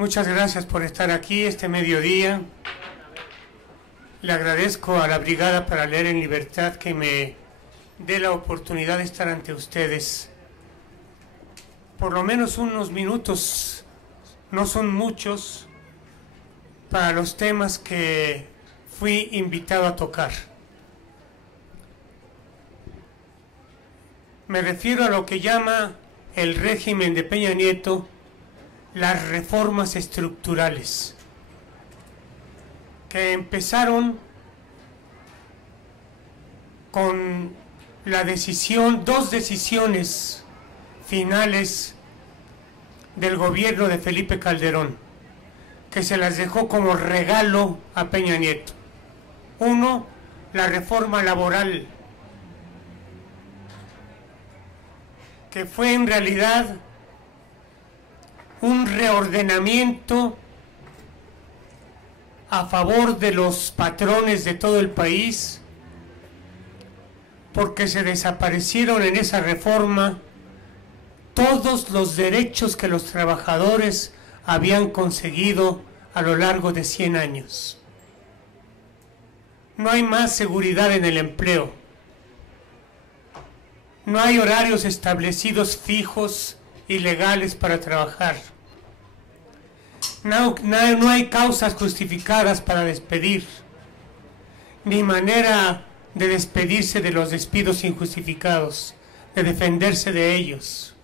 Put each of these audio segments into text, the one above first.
Muchas gracias por estar aquí este mediodía. Le agradezco a la Brigada para Leer en Libertad que me dé la oportunidad de estar ante ustedes. Por lo menos unos minutos, no son muchos, para los temas que fui invitado a tocar. Me refiero a lo que llama el régimen de Peña Nieto las reformas estructurales, que empezaron con la decisión, dos decisiones finales del gobierno de Felipe Calderón, que se las dejó como regalo a Peña Nieto. Uno, la reforma laboral, que fue en realidad un reordenamiento a favor de los patrones de todo el país, porque se desaparecieron en esa reforma todos los derechos que los trabajadores habían conseguido a lo largo de 100 años. No hay más seguridad en el empleo. No hay horarios establecidos fijos y legales para trabajar. No hay causas justificadas para despedir, ni manera de despedirse de los despidos injustificados, de defenderse de ellos.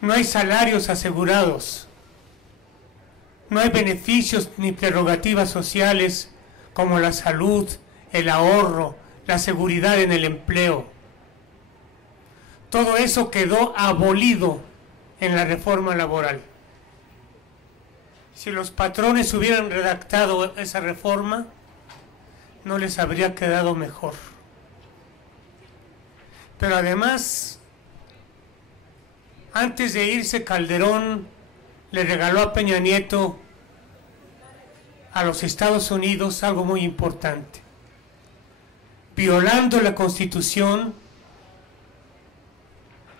No hay salarios asegurados. No hay beneficios ni prerrogativas sociales como la salud, el ahorro, la seguridad en el empleo. Todo eso quedó abolido en la reforma laboral. Si los patrones hubieran redactado esa reforma, no les habría quedado mejor. Pero además, antes de irse, Calderón le regaló a Peña Nieto, a los Estados Unidos, algo muy importante. Violando la Constitución,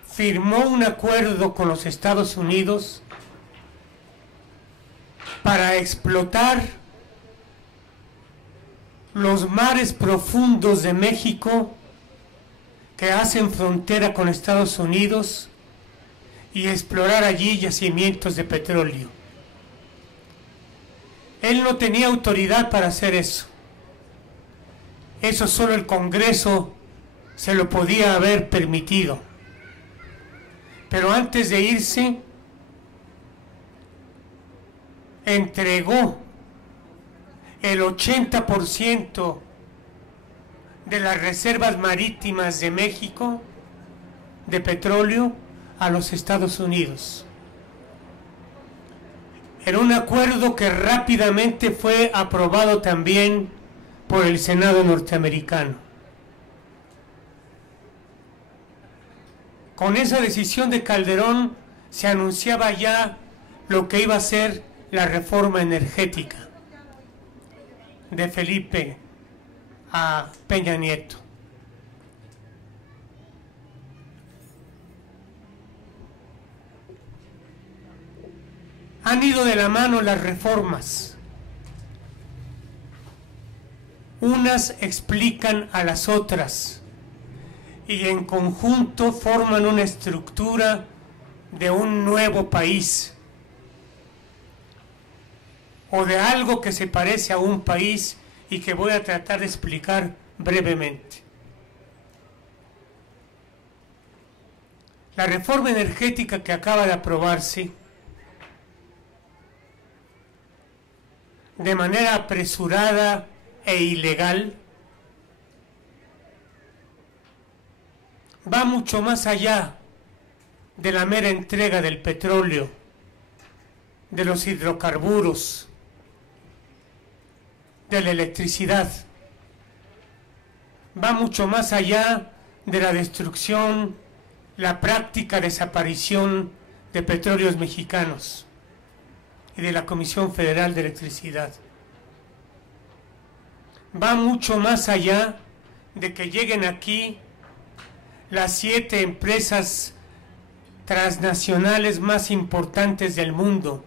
firmó un acuerdo con los Estados Unidos para explotar los mares profundos de México que hacen frontera con Estados Unidos y explorar allí yacimientos de petróleo. Él no tenía autoridad para hacer eso. Eso solo el Congreso se lo podía haber permitido. Pero antes de irse, entregó el 80% de las reservas marítimas de México de petróleo a los Estados Unidos. Era un acuerdo que rápidamente fue aprobado también por el Senado norteamericano. Con esa decisión de Calderón se anunciaba ya lo que iba a ser la reforma energética de Felipe a Peña Nieto. Han ido de la mano las reformas. Unas explican a las otras y en conjunto forman una estructura de un nuevo país, o de algo que se parece a un país y que voy a tratar de explicar brevemente. La reforma energética que acaba de aprobarse de manera apresurada e ilegal va mucho más allá de la mera entrega del petróleo, de los hidrocarburos, de la electricidad. Va mucho más allá de la destrucción, la práctica desaparición de petróleos mexicanos y de la Comisión Federal de Electricidad. Va mucho más allá de que lleguen aquí las 7 empresas transnacionales más importantes del mundo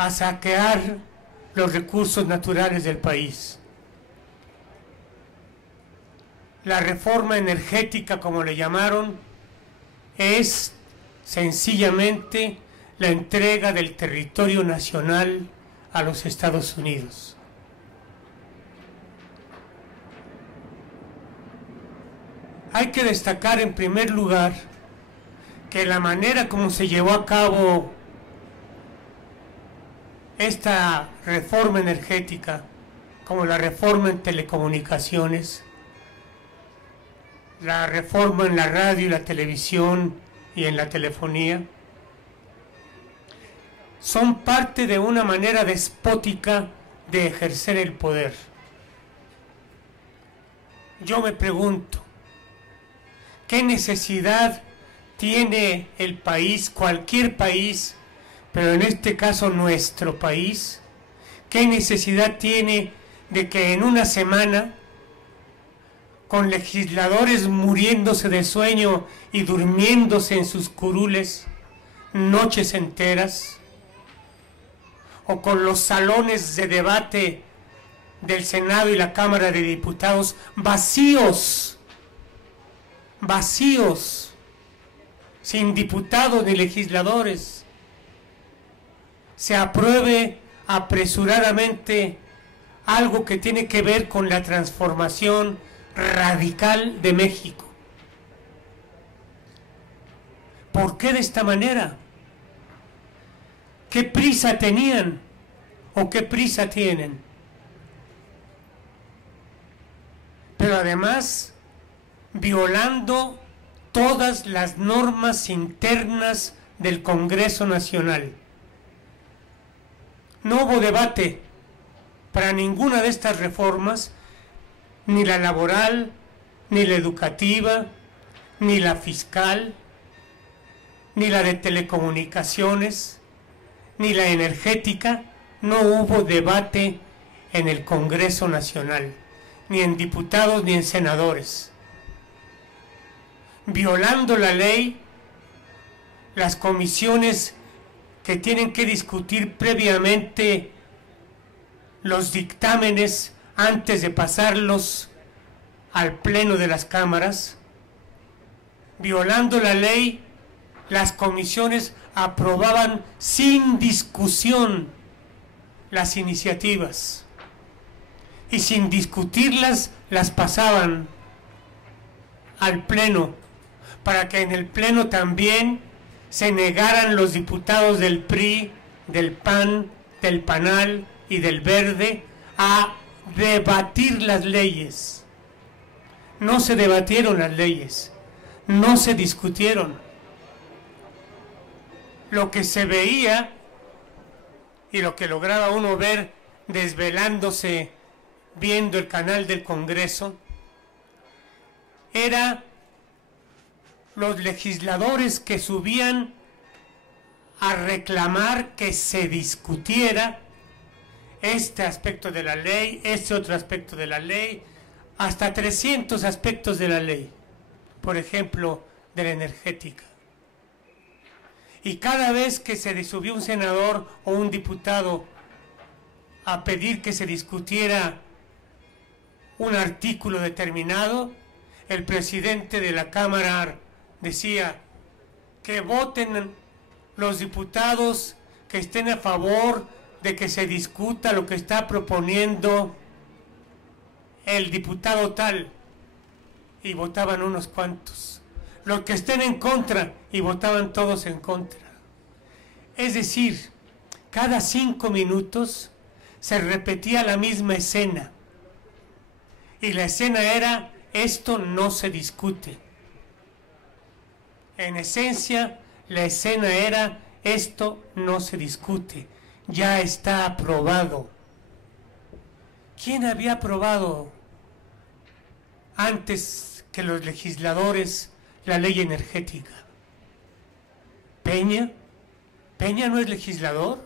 a saquear los recursos naturales del país. La reforma energética, como le llamaron, es sencillamente la entrega del territorio nacional a los Estados Unidos. Hay que destacar en primer lugar que la manera como se llevó a cabo esta reforma energética, como la reforma en telecomunicaciones, la reforma en la radio y la televisión y en la telefonía, son parte de una manera despótica de ejercer el poder. Yo me pregunto, ¿qué necesidad tiene el país, cualquier país, pero en este caso nuestro país? ¿Qué necesidad tiene de que en una semana, con legisladores muriéndose de sueño y durmiéndose en sus curules noches enteras, o con los salones de debate del Senado y la Cámara de Diputados vacíos, sin diputados ni legisladores, se apruebe apresuradamente algo que tiene que ver con la transformación radical de México? ¿Por qué de esta manera? ¿Qué prisa tenían o qué prisa tienen? Pero además, violando todas las normas internas del Congreso Nacional. No hubo debate para ninguna de estas reformas, ni la laboral, ni la educativa, ni la fiscal, ni la de telecomunicaciones, ni la energética. No hubo debate en el Congreso Nacional, ni en diputados ni en senadores. Violando la ley, las comisiones que tienen que discutir previamente los dictámenes antes de pasarlos al pleno de las cámaras, violando la ley, las comisiones aprobaban sin discusión las iniciativas y sin discutirlas las pasaban al pleno, para que en el pleno también se negaran los diputados del PRI, del PAN, del PANAL y del Verde a debatir las leyes. No se debatieron las leyes, no se discutieron. Lo que se veía y lo que lograba uno ver desvelándose viendo el canal del Congreso era los legisladores que subían a reclamar que se discutiera este aspecto de la ley, este otro aspecto de la ley, hasta 300 aspectos de la ley, por ejemplo, de la energética. Y cada vez que se subió un senador o un diputado a pedir que se discutiera un artículo determinado, el presidente de la Cámara decía que voten los diputados que estén a favor de que se discuta lo que está proponiendo el diputado tal, y votaban unos cuantos. Los que estén en contra, y votaban todos en contra. Es decir, cada 5 minutos se repetía la misma escena, y la escena era: esto no se discute. En esencia, la escena era: esto no se discute, ya está aprobado. ¿Quién había aprobado antes que los legisladores la ley energética? ¿Peña? ¿Peña no es legislador?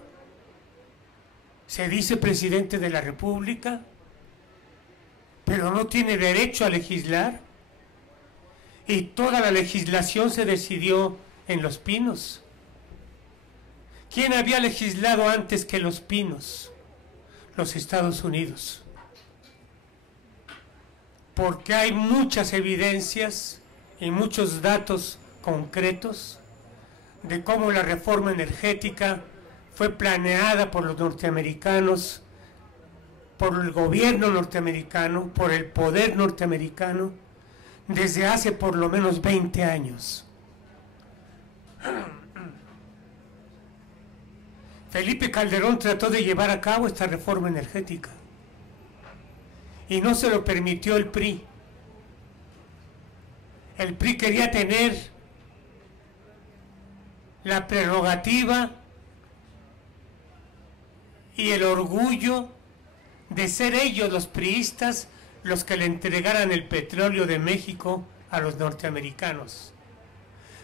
Se dice presidente de la República, pero no tiene derecho a legislar. Y toda la legislación se decidió en Los Pinos. ¿Quién había legislado antes que los Pinos? Los Estados Unidos. Porque hay muchas evidencias y muchos datos concretos de cómo la reforma energética fue planeada por los norteamericanos, por el gobierno norteamericano, por el poder norteamericano, desde hace por lo menos 20 años. Felipe Calderón trató de llevar a cabo esta reforma energética y no se lo permitió el PRI. El PRI quería tener la prerrogativa y el orgullo de ser ellos, los priistas, los que le entregaran el petróleo de México a los norteamericanos.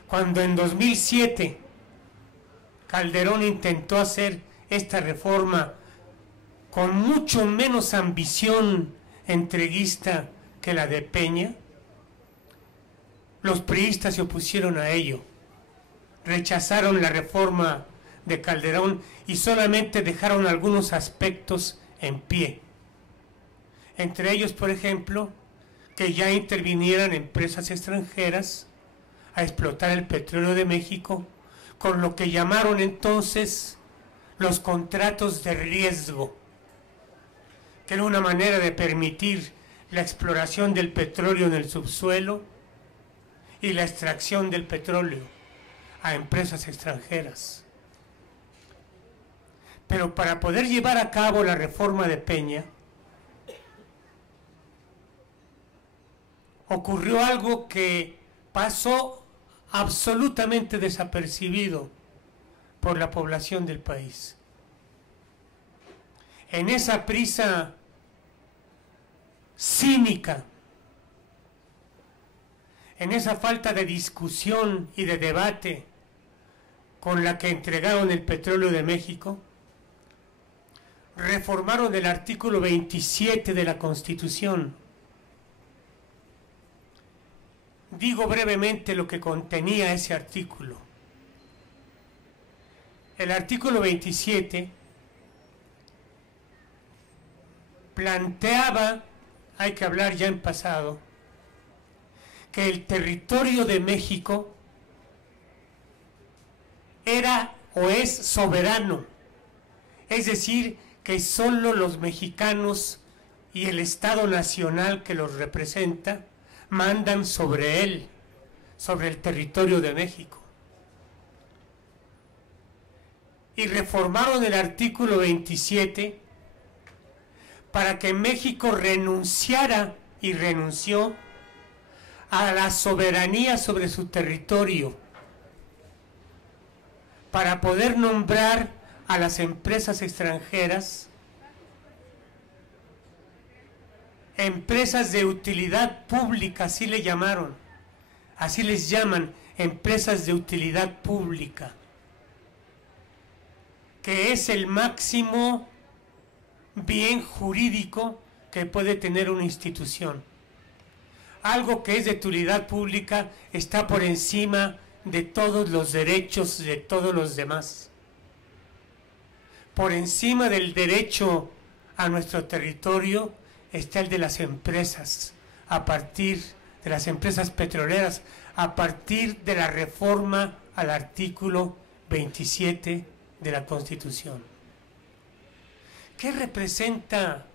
Cuando en 2007 Calderón intentó hacer esta reforma con mucho menos ambición entreguista que la de Peña, los priistas se opusieron a ello, rechazaron la reforma de Calderón y solamente dejaron algunos aspectos en pie. Entre ellos, por ejemplo, que ya intervinieran empresas extranjeras a explotar el petróleo de México con lo que llamaron entonces los contratos de riesgo, que era una manera de permitir la exploración del petróleo en el subsuelo y la extracción del petróleo a empresas extranjeras. Pero para poder llevar a cabo la reforma de Peña, ocurrió algo que pasó absolutamente desapercibido por la población del país. En esa prisa cínica, en esa falta de discusión y de debate con la que entregaron el petróleo de México, reformaron el artículo 27 de la Constitución. Digo brevemente lo que contenía ese artículo. El artículo 27 planteaba, hay que hablar ya en pasado, que el territorio de México era o es soberano, es decir, que solo los mexicanos y el Estado Nacional que los representa mandan sobre él, sobre el territorio de México. Y reformaron el artículo 27 para que México renunciara y renunció a la soberanía sobre su territorio, para poder nombrar a las empresas extranjeras empresas de utilidad pública, así le llamaron, así les llaman, empresas de utilidad pública, que es el máximo bien jurídico que puede tener una institución. Algo que es de utilidad pública está por encima de todos los derechos de todos los demás. Por encima del derecho a nuestro territorio está el de las empresas, a partir de las empresas petroleras, a partir de la reforma al artículo 27 de la Constitución. ¿Qué representa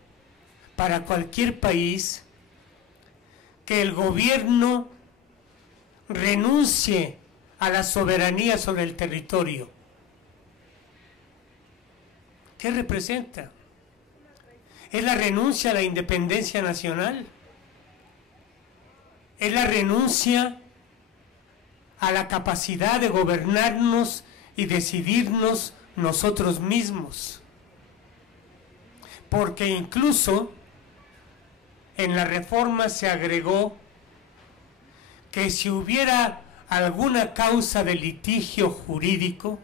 para cualquier país que el gobierno renuncie a la soberanía sobre el territorio? ¿Qué representa? ¿Es la renuncia a la independencia nacional? ¿Es la renuncia a la capacidad de gobernarnos y decidirnos nosotros mismos? Porque incluso en la reforma se agregó que si hubiera alguna causa de litigio jurídico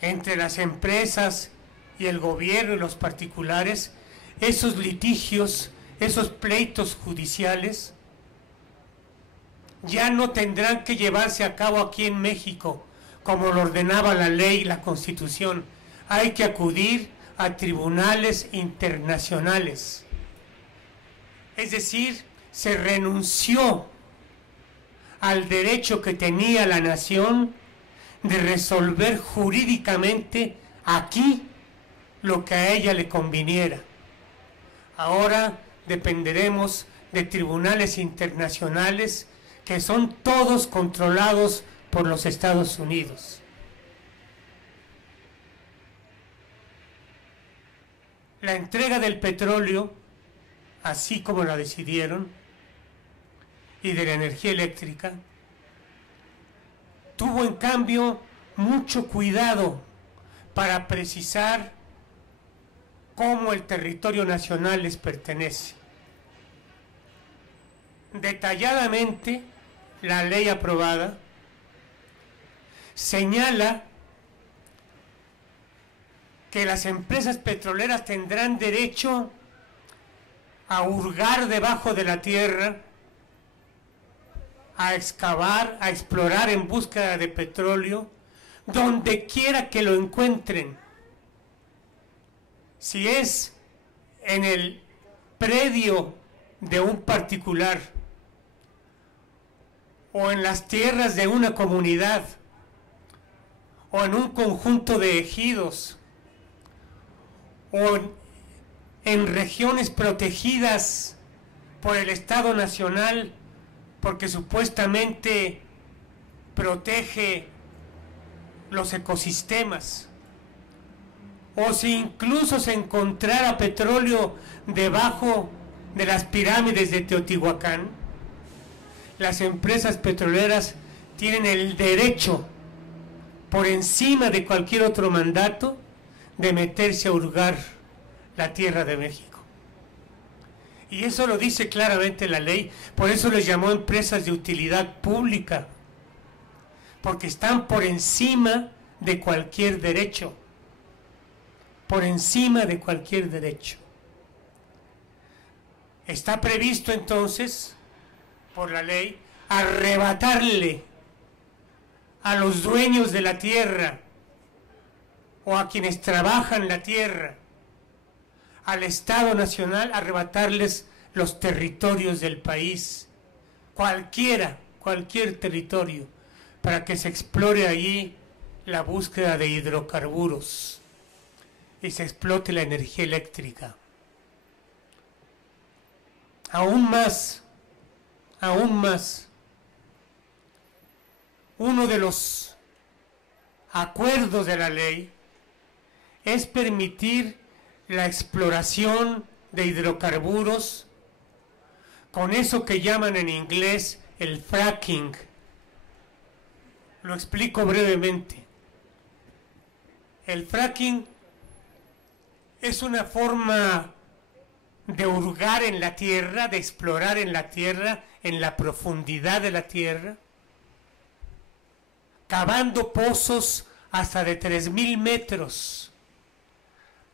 entre las empresas y el gobierno y los particulares, esos litigios, esos pleitos judiciales ya no tendrán que llevarse a cabo aquí en México como lo ordenaba la ley y la Constitución. Hay que acudir a tribunales internacionales. Es decir, se renunció al derecho que tenía la nación de resolver jurídicamente aquí lo que a ella le conviniera. Ahora dependeremos de tribunales internacionales que son todos controlados por los Estados Unidos. La entrega del petróleo, así como la decidieron, y de la energía eléctrica, tuvo en cambio mucho cuidado para precisar cómo el territorio nacional les pertenece. Detalladamente, la ley aprobada señala que las empresas petroleras tendrán derecho a hurgar debajo de la tierra, a excavar, a explorar en búsqueda de petróleo, donde quiera que lo encuentren. Si es en el predio de un particular o en las tierras de una comunidad o en un conjunto de ejidos o en regiones protegidas por el Estado Nacional, porque supuestamente protege los ecosistemas, o si incluso se encontrara petróleo debajo de las pirámides de Teotihuacán, las empresas petroleras tienen el derecho, por encima de cualquier otro mandato, de meterse a hurgar la tierra de México. Y eso lo dice claramente la ley, por eso les llamó empresas de utilidad pública, porque están por encima de cualquier derecho, por encima de cualquier derecho. Está previsto entonces, por la ley, arrebatarle a los dueños de la tierra o a quienes trabajan la tierra, al Estado Nacional, arrebatarles los territorios del país, cualquier territorio, para que se explore allí la búsqueda de hidrocarburos y se explote la energía eléctrica. Aún más, uno de los acuerdos de la ley es permitir la exploración de hidrocarburos con eso que llaman en inglés el fracking. Lo explico brevemente. El fracking es una forma de hurgar en la tierra, de explorar en la tierra, en la profundidad de la tierra, cavando pozos hasta de 3,000 metros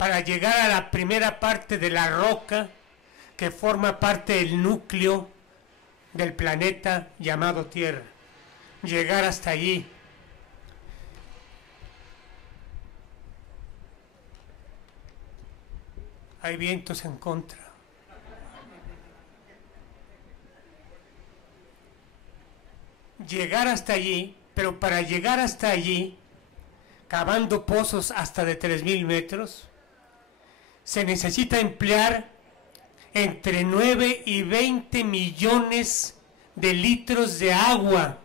para llegar a la primera parte de la roca que forma parte del núcleo del planeta llamado Tierra. Llegar hasta allí. Hay vientos en contra. Llegar hasta allí, pero para llegar hasta allí, cavando pozos hasta de 3,000 metros, se necesita emplear entre 9 y 20 millones de litros de agua.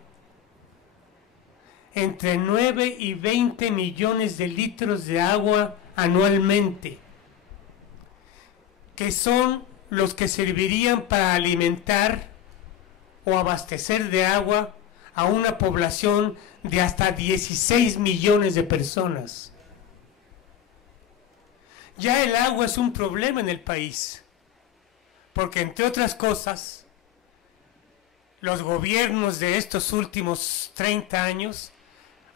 Entre 9 y 20 millones de litros de agua anualmente, que son los que servirían para alimentar o abastecer de agua a una población de hasta 16 millones de personas. Ya el agua es un problema en el país, porque entre otras cosas, los gobiernos de estos últimos 30 años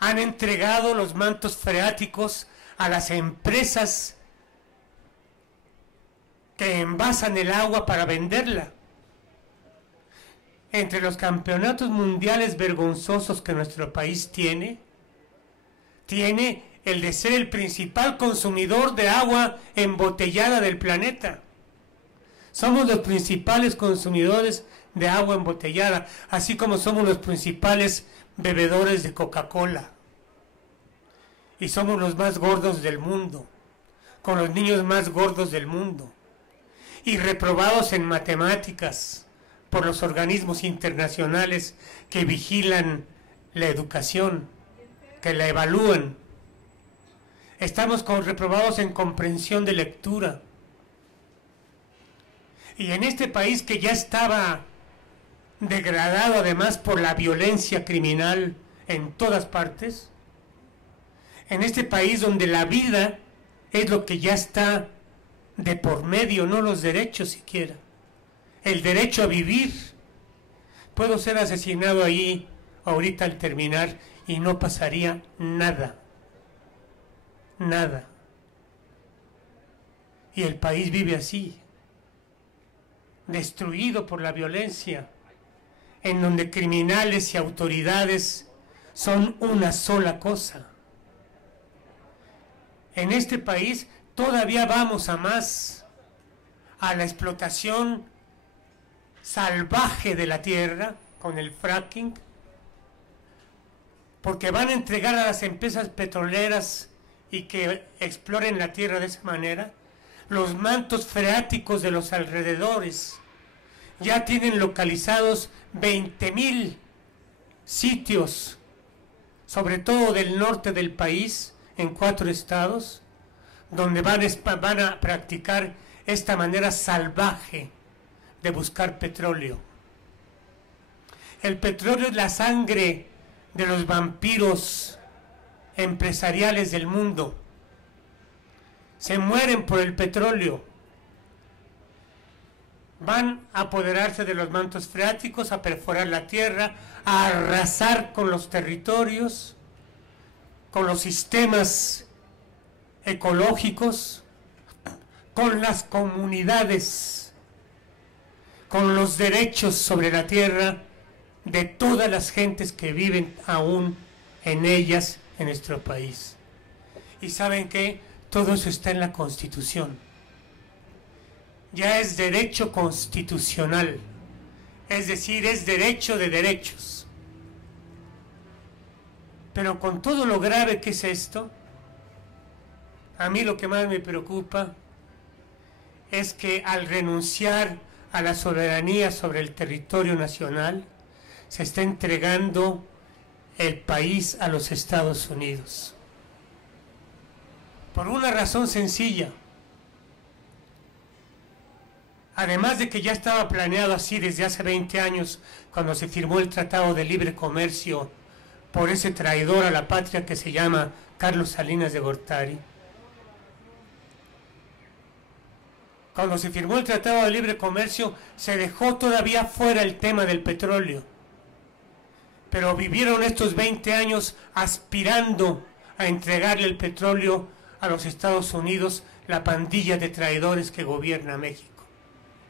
han entregado los mantos freáticos a las empresas que envasan el agua para venderla. Entre los campeonatos mundiales vergonzosos que nuestro país tiene, tiene el de ser el principal consumidor de agua embotellada del planeta. Somos los principales consumidores de agua embotellada, así como somos los principales bebedores de Coca-Cola. Y somos los más gordos del mundo, con los niños más gordos del mundo, y reprobados en matemáticas por los organismos internacionales que vigilan la educación, que la evalúan. Estamos reprobados en comprensión de lectura. Y en este país que ya estaba degradado además por la violencia criminal en todas partes, en este país donde la vida es lo que ya está de por medio, no los derechos siquiera, el derecho a vivir. Puedo ser asesinado ahí ahorita al terminar y no pasaría nada, nada. Y el país vive así, destruido por la violencia, en donde criminales y autoridades son una sola cosa. En este país todavía vamos a más, a la explotación salvaje de la tierra con el fracking, porque van a entregar a las empresas petroleras y que exploren la tierra de esa manera los mantos freáticos de los alrededores. Ya tienen localizados 20,000 sitios, sobre todo del norte del país, en 4 estados, donde van a practicar esta manera salvaje de buscar petróleo. El petróleo es la sangre de los vampiros empresariales del mundo. Se mueren por el petróleo. Van a apoderarse de los mantos freáticos, a perforar la tierra, a arrasar con los territorios, con los sistemas ecológicos, con las comunidades, con los derechos sobre la tierra de todas las gentes que viven aún en ellas, en nuestro país. ¿Y saben qué? Todo eso está en la Constitución. Ya es derecho constitucional, es decir, es derecho de derechos. Pero con todo lo grave que es esto, a mí lo que más me preocupa es que al renunciar a la soberanía sobre el territorio nacional, se está entregando el país a los Estados Unidos. Por una razón sencilla. Además de que ya estaba planeado así desde hace 20 años, cuando se firmó el Tratado de Libre Comercio por ese traidor a la patria que se llama Carlos Salinas de Gortari. Cuando se firmó el Tratado de Libre Comercio, se dejó todavía fuera el tema del petróleo. Pero vivieron estos 20 años aspirando a entregarle el petróleo a los Estados Unidos, la pandilla de traidores que gobierna México.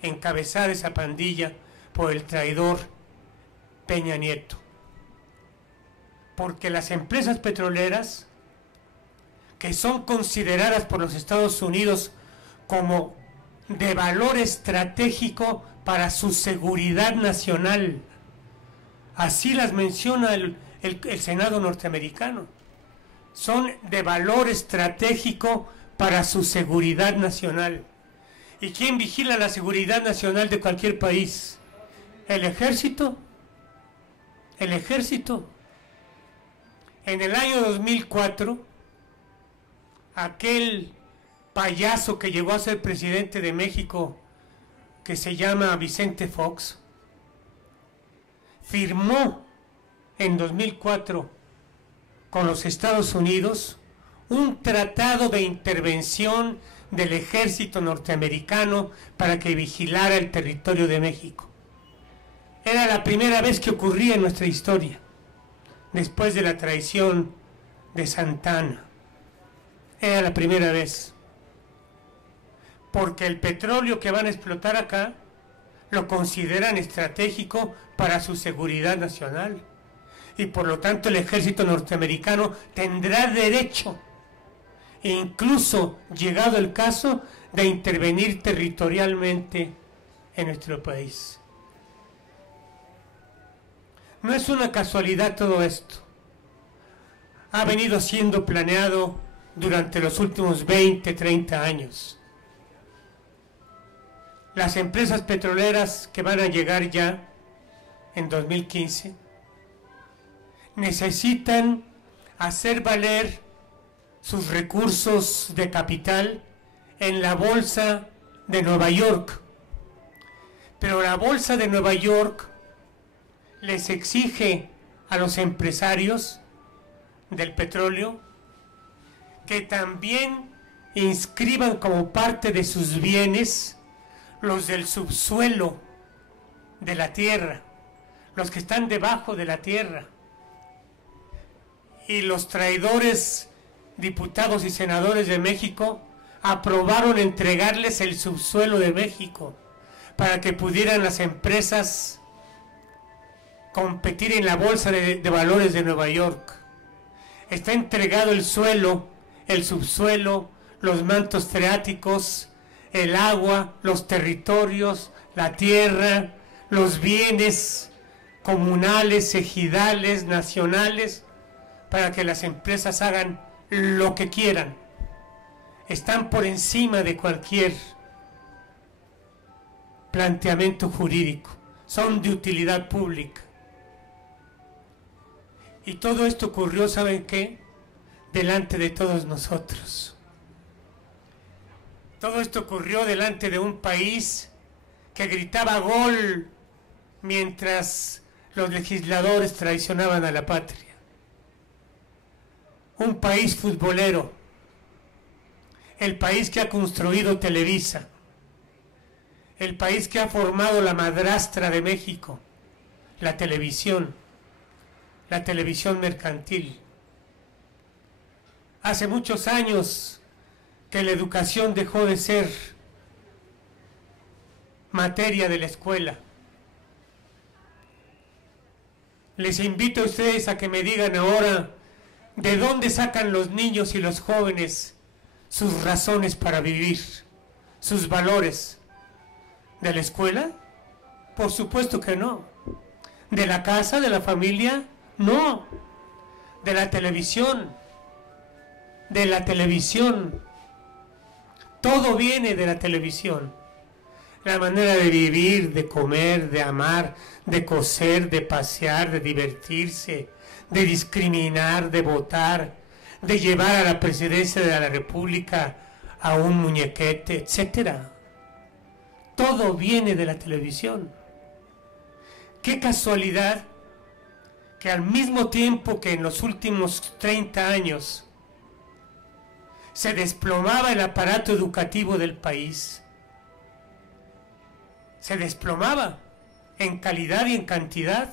Encabezar esa pandilla por el traidor Peña Nieto. Porque las empresas petroleras, que son consideradas por los Estados Unidos como de valor estratégico para su seguridad nacional, así las menciona el Senado norteamericano, son de valor estratégico para su seguridad nacional. ¿Y quién vigila la seguridad nacional de cualquier país? ¿El ejército? El ejército. En el año 2004, aquel payaso que llegó a ser presidente de México, que se llama Vicente Fox, firmó en 2004 con los Estados Unidos un tratado de intervención del ejército norteamericano para que vigilara el territorio de México. Era la primera vez que ocurría en nuestra historia, después de la traición de Santa Anna. Era la primera vez. Porque el petróleo que van a explotar acá lo consideran estratégico para su seguridad nacional. y por lo tanto el ejército norteamericano tendrá derecho, e incluso llegado el caso, de intervenir territorialmente en nuestro país. No es una casualidad todo esto. Ha venido siendo planeado durante los últimos 20, 30 años. Las empresas petroleras que van a llegar ya en 2015 necesitan hacer valer sus recursos de capital en la bolsa de Nueva York. Pero la bolsa de Nueva York les exige a los empresarios del petróleo que también inscriban como parte de sus bienes los del subsuelo de la tierra, los que están debajo de la tierra. Y los traidores diputados y senadores de México aprobaron entregarles el subsuelo de México para que pudieran las empresas competir en la bolsa de valores de Nueva York. Está entregado el suelo, el subsuelo, los mantos freáticos, el agua, los territorios, la tierra, los bienes comunales, ejidales, nacionales, para que las empresas hagan lo que quieran. Están por encima de cualquier planteamiento jurídico. Son de utilidad pública. Y todo esto ocurrió, ¿saben qué? Delante de todos nosotros. Todo esto ocurrió delante de un país que gritaba gol mientras los legisladores traicionaban a la patria. Un país futbolero. El país que ha construido Televisa. El país que ha formado la madrastra de México, la televisión mercantil. Hace muchos años que la educación dejó de ser materia de la escuela. Les invito a ustedes a que me digan ahora de dónde sacan los niños y los jóvenes sus razones para vivir, sus valores. ¿De la escuela? Por supuesto que no. ¿De la casa, de la familia? No. De la televisión. De la televisión. Todo viene de la televisión. La manera de vivir, de comer, de amar, de coser, de pasear, de divertirse, de discriminar, de votar, de llevar a la presidencia de la República a un muñequete, etcétera. Todo viene de la televisión. Qué casualidad que al mismo tiempo que en los últimos 30 años se desplomaba el aparato educativo del país, se desplomaba en calidad y en cantidad.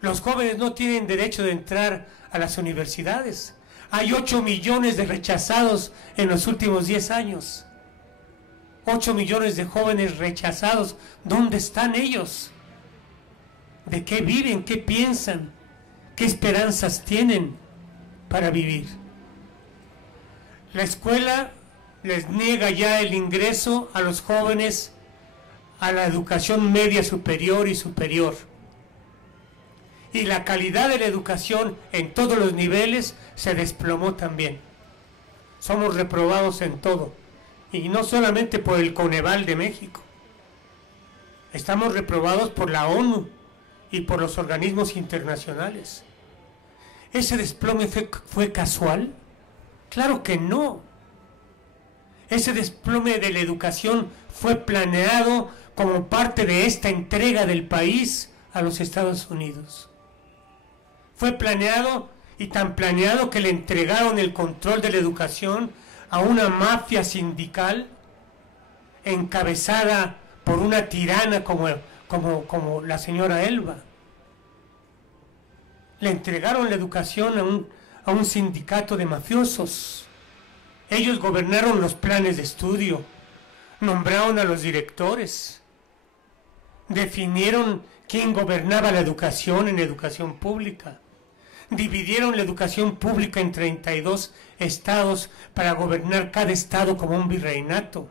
Los jóvenes no tienen derecho de entrar a las universidades. Hay 8 millones de rechazados en los últimos 10 años. 8 millones de jóvenes rechazados. ¿Dónde están ellos? ¿De qué viven? ¿Qué piensan? ¿Qué esperanzas tienen para vivir? La escuela les niega ya el ingreso a los jóvenes a la educación media superior y superior. Y la calidad de la educación en todos los niveles se desplomó también. Somos reprobados en todo. Y no solamente por el Coneval de México. Estamos reprobados por la ONU y por los organismos internacionales. ¿Ese desplome fue casual? Claro que no. Ese desplome de la educación fue planeado como parte de esta entrega del país a los Estados Unidos. Fue planeado, y tan planeado que le entregaron el control de la educación a una mafia sindical encabezada por una tirana como la señora Elba. Le entregaron la educación a un sindicato de mafiosos. Ellos gobernaron los planes de estudio, nombraron a los directores, definieron quién gobernaba la educación en educación pública. Dividieron la educación pública en 32 estados para gobernar cada estado como un virreinato.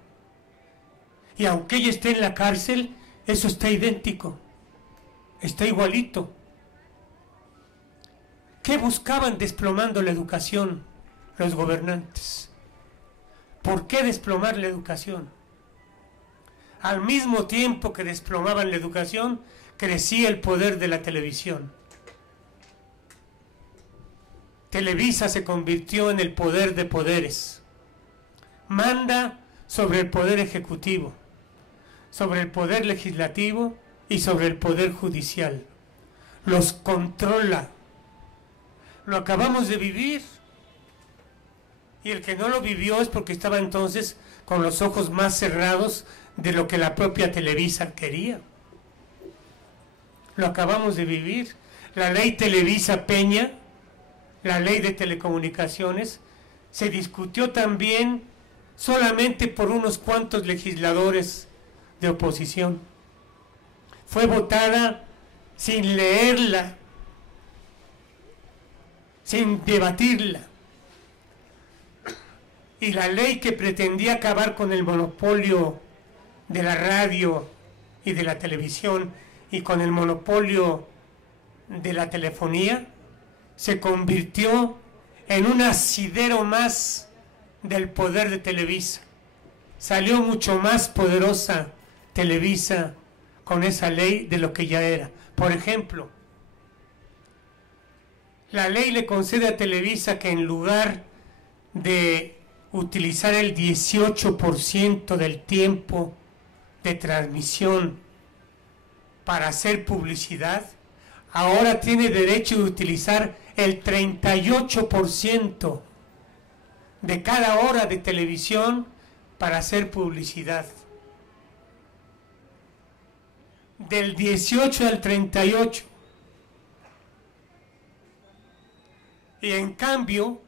Y aunque ella esté en la cárcel, eso está idéntico, está igualito. ¿Qué buscaban desplomando la educación los gobernantes? ¿Por qué desplomar la educación? Al mismo tiempo que desplomaban la educación, crecía el poder de la televisión. Televisa se convirtió en el poder de poderes. Manda sobre el poder ejecutivo, sobre el poder legislativo y sobre el poder judicial. Los controla. Lo acabamos de vivir. Y el que no lo vivió es porque estaba entonces con los ojos más cerrados de lo que la propia Televisa quería. Lo acabamos de vivir. La ley Televisa Peña, la ley de telecomunicaciones, se discutió también solamente por unos cuantos legisladores de oposición. Fue votada sin leerla, sin debatirla. Y la ley que pretendía acabar con el monopolio de la radio y de la televisión y con el monopolio de la telefonía, se convirtió en un asidero más del poder de Televisa. Salió mucho más poderosa Televisa con esa ley de lo que ya era. Por ejemplo, la ley le concede a Televisa que en lugar de utilizar el 18% del tiempo de transmisión para hacer publicidad, ahora tiene derecho de utilizar el 38% de cada hora de televisión para hacer publicidad. Del 18 al 38. Y en cambio,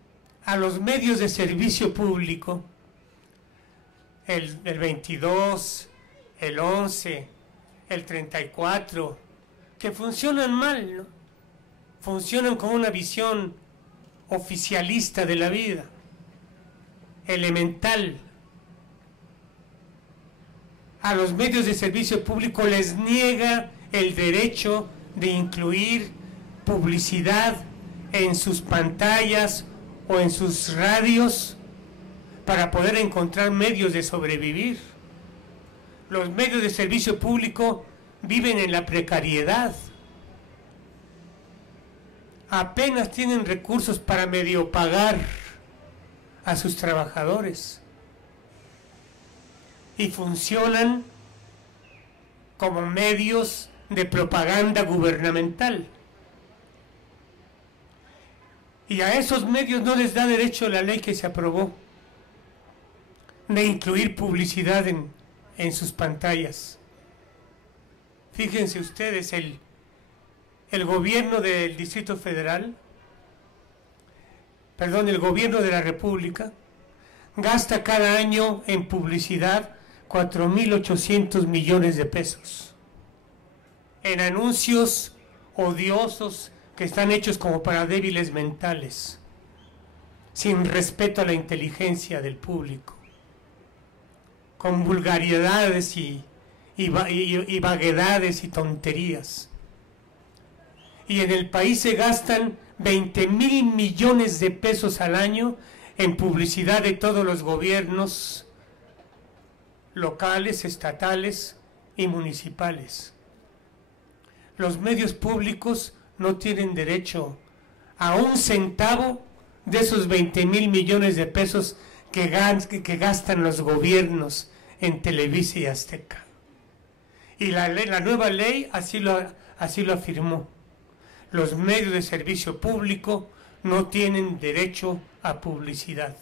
a los medios de servicio público, el 22, el 11, el 34, que funcionan mal, ¿no? Funcionan con una visión oficialista de la vida, elemental. A los medios de servicio público les niega el derecho de incluir publicidad en sus pantallas o en sus radios para poder encontrar medios de sobrevivir. Los medios de servicio público viven en la precariedad. Apenas tienen recursos para medio pagar a sus trabajadores. Y funcionan como medios de propaganda gubernamental. Y a esos medios no les da derecho la ley que se aprobó de incluir publicidad en sus pantallas. Fíjense ustedes, el gobierno del Distrito Federal, el gobierno de la República, gasta cada año en publicidad 4.800 millones de pesos, en anuncios odiosos que están hechos como para débiles mentales, sin respeto a la inteligencia del público, con vulgaridades y vaguedades y tonterías. Y en el país se gastan 20,000 millones de pesos al año en publicidad de todos los gobiernos locales, estatales y municipales. Los medios públicos no tienen derecho a un centavo de esos 20,000 millones de pesos que gastan los gobiernos en Televisa y Azteca. Y la nueva ley así lo afirmó. Los medios de servicio público no tienen derecho a publicidad.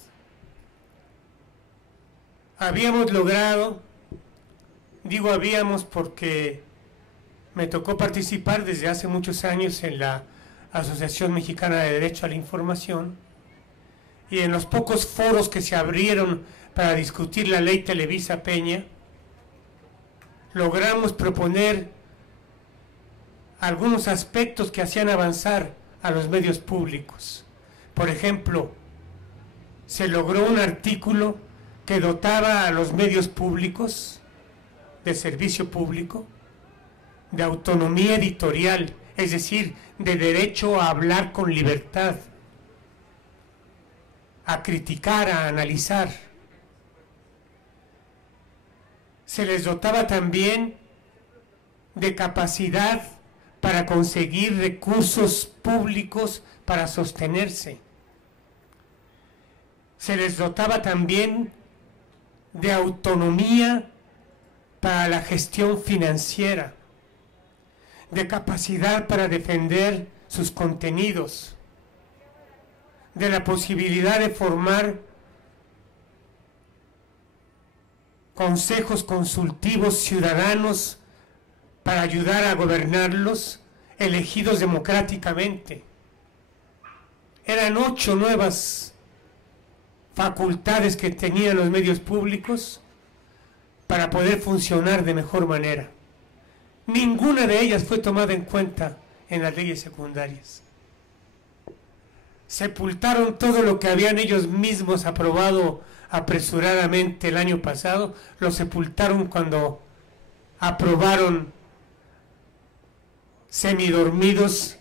Habíamos logrado, digo habíamos porque me tocó participar desde hace muchos años en la Asociación Mexicana de Derecho a la Información, y en los pocos foros que se abrieron para discutir la ley Televisa Peña, logramos proponer algunos aspectos que hacían avanzar a los medios públicos. Por ejemplo, se logró un artículo que dotaba a los medios públicos de servicio público, de autonomía editorial, es decir, de derecho a hablar con libertad, a criticar, a analizar. Se les dotaba también de capacidad para conseguir recursos públicos para sostenerse. Se les dotaba también de autonomía para la gestión financiera, de capacidad para defender sus contenidos, de la posibilidad de formar consejos consultivos ciudadanos para ayudar a gobernarlos, elegidos democráticamente. Eran 8 nuevas facultades que tenían los medios públicos para poder funcionar de mejor manera. Ninguna de ellas fue tomada en cuenta en las leyes secundarias. Sepultaron todo lo que habían ellos mismos aprobado apresuradamente el año pasado, lo sepultaron cuando aprobaron semidormidos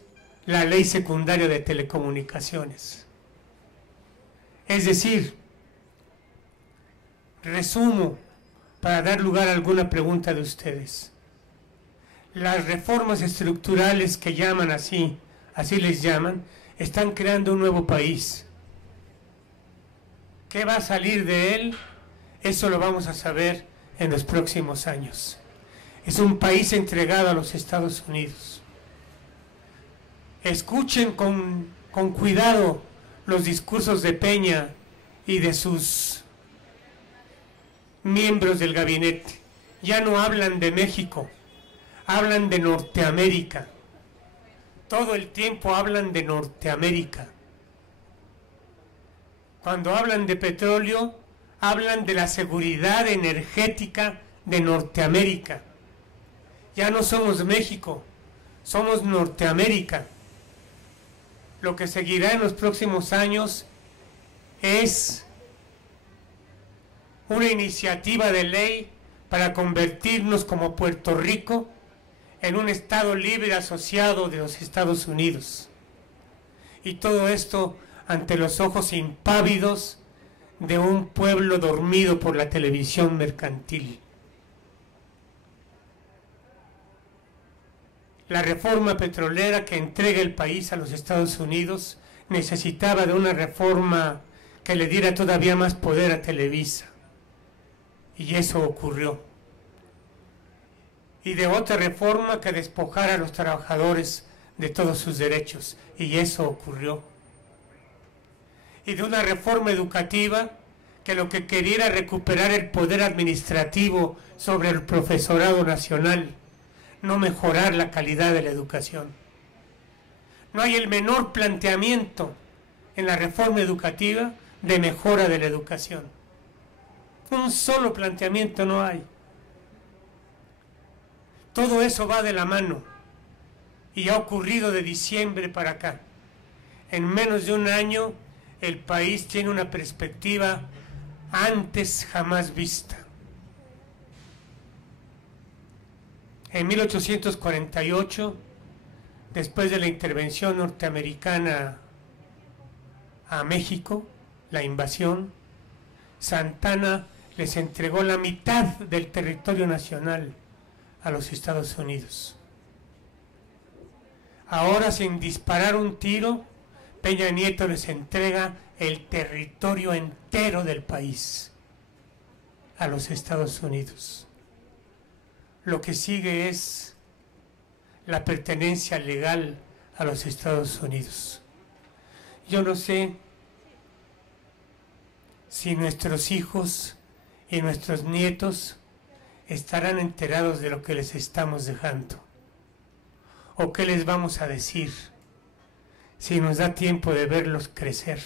la ley secundaria de telecomunicaciones. Es decir, resumo para dar lugar a alguna pregunta de ustedes. Las reformas estructurales que llaman así les llaman, están creando un nuevo país. ¿Qué va a salir de él? Eso lo vamos a saber en los próximos años. Es un país entregado a los Estados Unidos. Escuchen con cuidado los discursos de Peña y de sus miembros del gabinete. Ya no hablan de México, hablan de Norteamérica. Todo el tiempo hablan de Norteamérica. Cuando hablan de petróleo, hablan de la seguridad energética de Norteamérica. Ya no somos México, somos Norteamérica. Lo que seguirá en los próximos años es una iniciativa de ley para convertirnos como Puerto Rico en un estado libre asociado de los Estados Unidos. Y todo esto ante los ojos impávidos de un pueblo dormido por la televisión mercantil. La reforma petrolera que entrega el país a los Estados Unidos necesitaba de una reforma que le diera todavía más poder a Televisa. Y eso ocurrió. Y de otra reforma que despojara a los trabajadores de todos sus derechos. Y eso ocurrió. Y de una reforma educativa que lo que quería era recuperar el poder administrativo sobre el profesorado nacional, no mejorar la calidad de la educación. No hay el menor planteamiento en la reforma educativa de mejora de la educación. Un solo planteamiento no hay. Todo eso va de la mano y ha ocurrido de diciembre para acá. En menos de un año el país tiene una perspectiva antes jamás vista. En 1848, después de la intervención norteamericana a México, la invasión, Santa Anna les entregó la mitad del territorio nacional a los Estados Unidos. Ahora, sin disparar un tiro, Peña Nieto les entrega el territorio entero del país a los Estados Unidos. Lo que sigue es la pertenencia legal a los Estados Unidos. Yo no sé si nuestros hijos y nuestros nietos estarán enterados de lo que les estamos dejando. ¿O qué les vamos a decir si nos da tiempo de verlos crecer?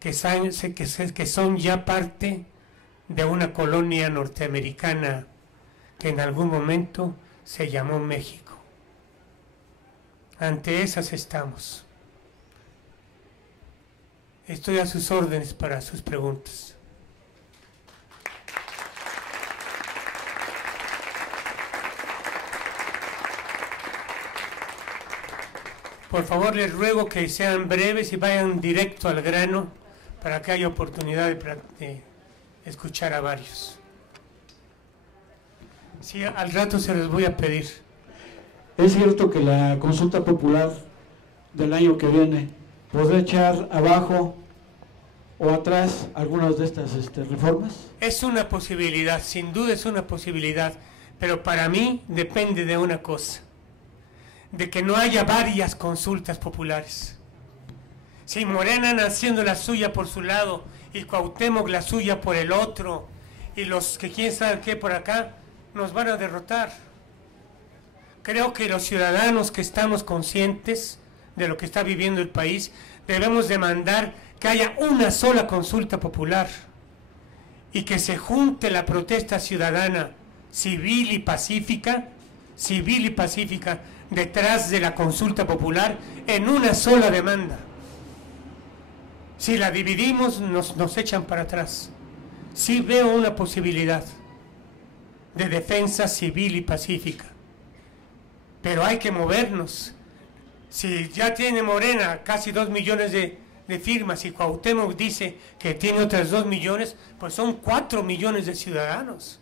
Que son ya parte de una colonia norteamericana que en algún momento se llamó México. Ante esas estamos. Estoy a sus órdenes para sus preguntas. Por favor, les ruego que sean breves y vayan directo al grano para que haya oportunidad de escuchar a varios. Sí, al rato se los voy a pedir. ¿Es cierto que la consulta popular del año que viene podrá echar abajo o atrás algunas de estas reformas? Es una posibilidad, sin duda es una posibilidad, pero para mí depende de una cosa, de que no haya varias consultas populares. Si Morena haciendo la suya por su lado y Cuauhtémoc la suya por el otro y los que quién sabe qué por acá, nos van a derrotar. Creo que los ciudadanos que estamos conscientes de lo que está viviendo el país, debemos demandar que haya una sola consulta popular y que se junte la protesta ciudadana civil y pacífica, detrás de la consulta popular en una sola demanda. Si la dividimos, nos echan para atrás. Sí veo una posibilidad de defensa civil y pacífica, pero hay que movernos. Si ya tiene Morena casi 2 millones de firmas y Cuauhtémoc dice que tiene otras 2 millones, pues son 4 millones de ciudadanos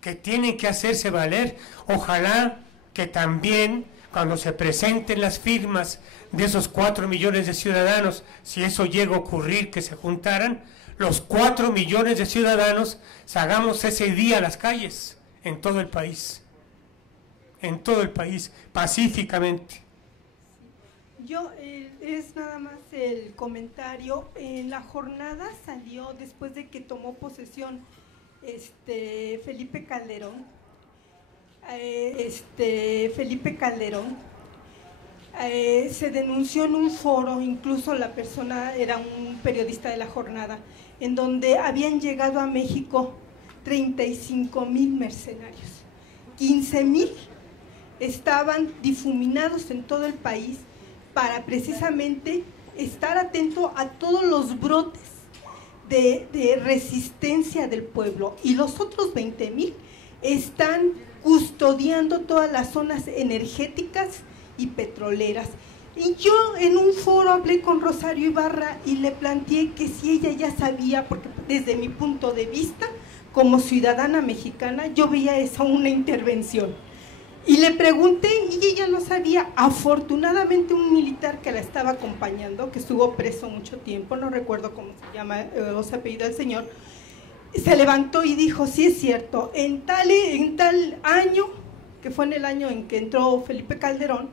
que tienen que hacerse valer. Ojalá que también cuando se presenten las firmas de esos 4 millones de ciudadanos, si eso llega a ocurrir que se juntaran, los 4 millones de ciudadanos salgamos ese día a las calles en todo el país, pacíficamente. Yo, es nada más el comentario. En la jornada salió, después de que tomó posesión Felipe Calderón, se denunció en un foro, incluso la persona era un periodista de la jornada, en donde habían llegado a México 35,000 mercenarios, 15,000 estaban difuminados en todo el país para precisamente estar atento a todos los brotes de resistencia del pueblo, y los otros 20,000 están custodiando todas las zonas energéticas y petroleras. Y yo en un foro hablé con Rosario Ibarra y le planteé que si ella ya sabía, porque desde mi punto de vista como ciudadana mexicana yo veía eso una intervención, y le pregunté y ella no sabía. Afortunadamente un militar que la estaba acompañando, que estuvo preso mucho tiempo, no recuerdo cómo se llama o se apellida el señor, se levantó y dijo: sí es cierto, en tal año, que fue en el año en que entró Felipe Calderón,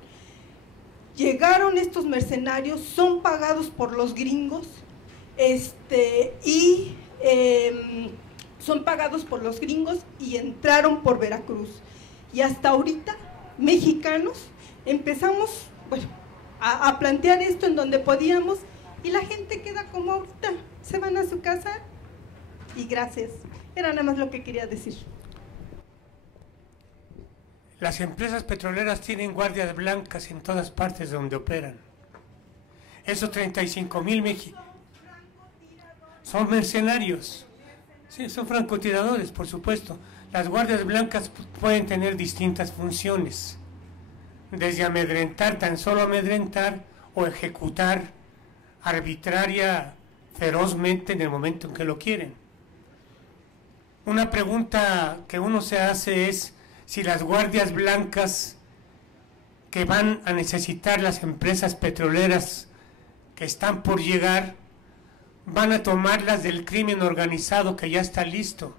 llegaron estos mercenarios, son pagados por los gringos, son pagados por los gringos y entraron por Veracruz. Y hasta ahorita, mexicanos, empezamos, bueno, a plantear esto en donde podíamos, y la gente queda como ahorita, se van a su casa y gracias. Era nada más lo que quería decir. Las empresas petroleras tienen guardias blancas en todas partes donde operan. Esos 35,000 mexicanos son mercenarios. Sí, son francotiradores, por supuesto. Las guardias blancas pueden tener distintas funciones, desde amedrentar, tan solo amedrentar, o ejecutar arbitraria, ferozmente en el momento en que lo quieren. Una pregunta que uno se hace es si las guardias blancas que van a necesitar las empresas petroleras que están por llegar van a tomarlas del crimen organizado que ya está listo,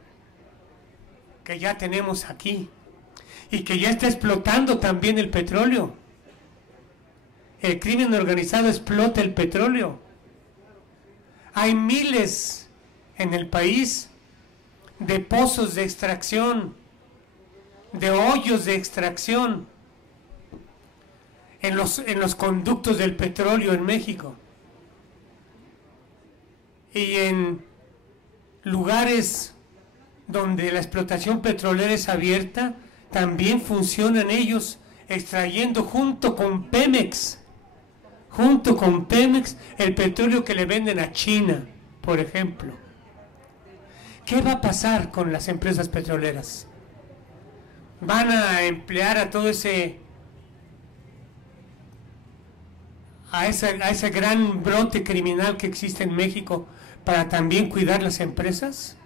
que ya tenemos aquí y que ya está explotando también el petróleo. El crimen organizado explota el petróleo. Hay miles en el país de pozos de extracción, de hoyos de extracción en los conductos del petróleo en México, y en lugares donde la explotación petrolera es abierta también funcionan ellos extrayendo junto con Pemex, el petróleo que le venden a China, por ejemplo. ¿Qué va a pasar con las empresas petroleras? ¿Van a emplear a todo ese gran brote criminal que existe en México para también cuidar las empresas?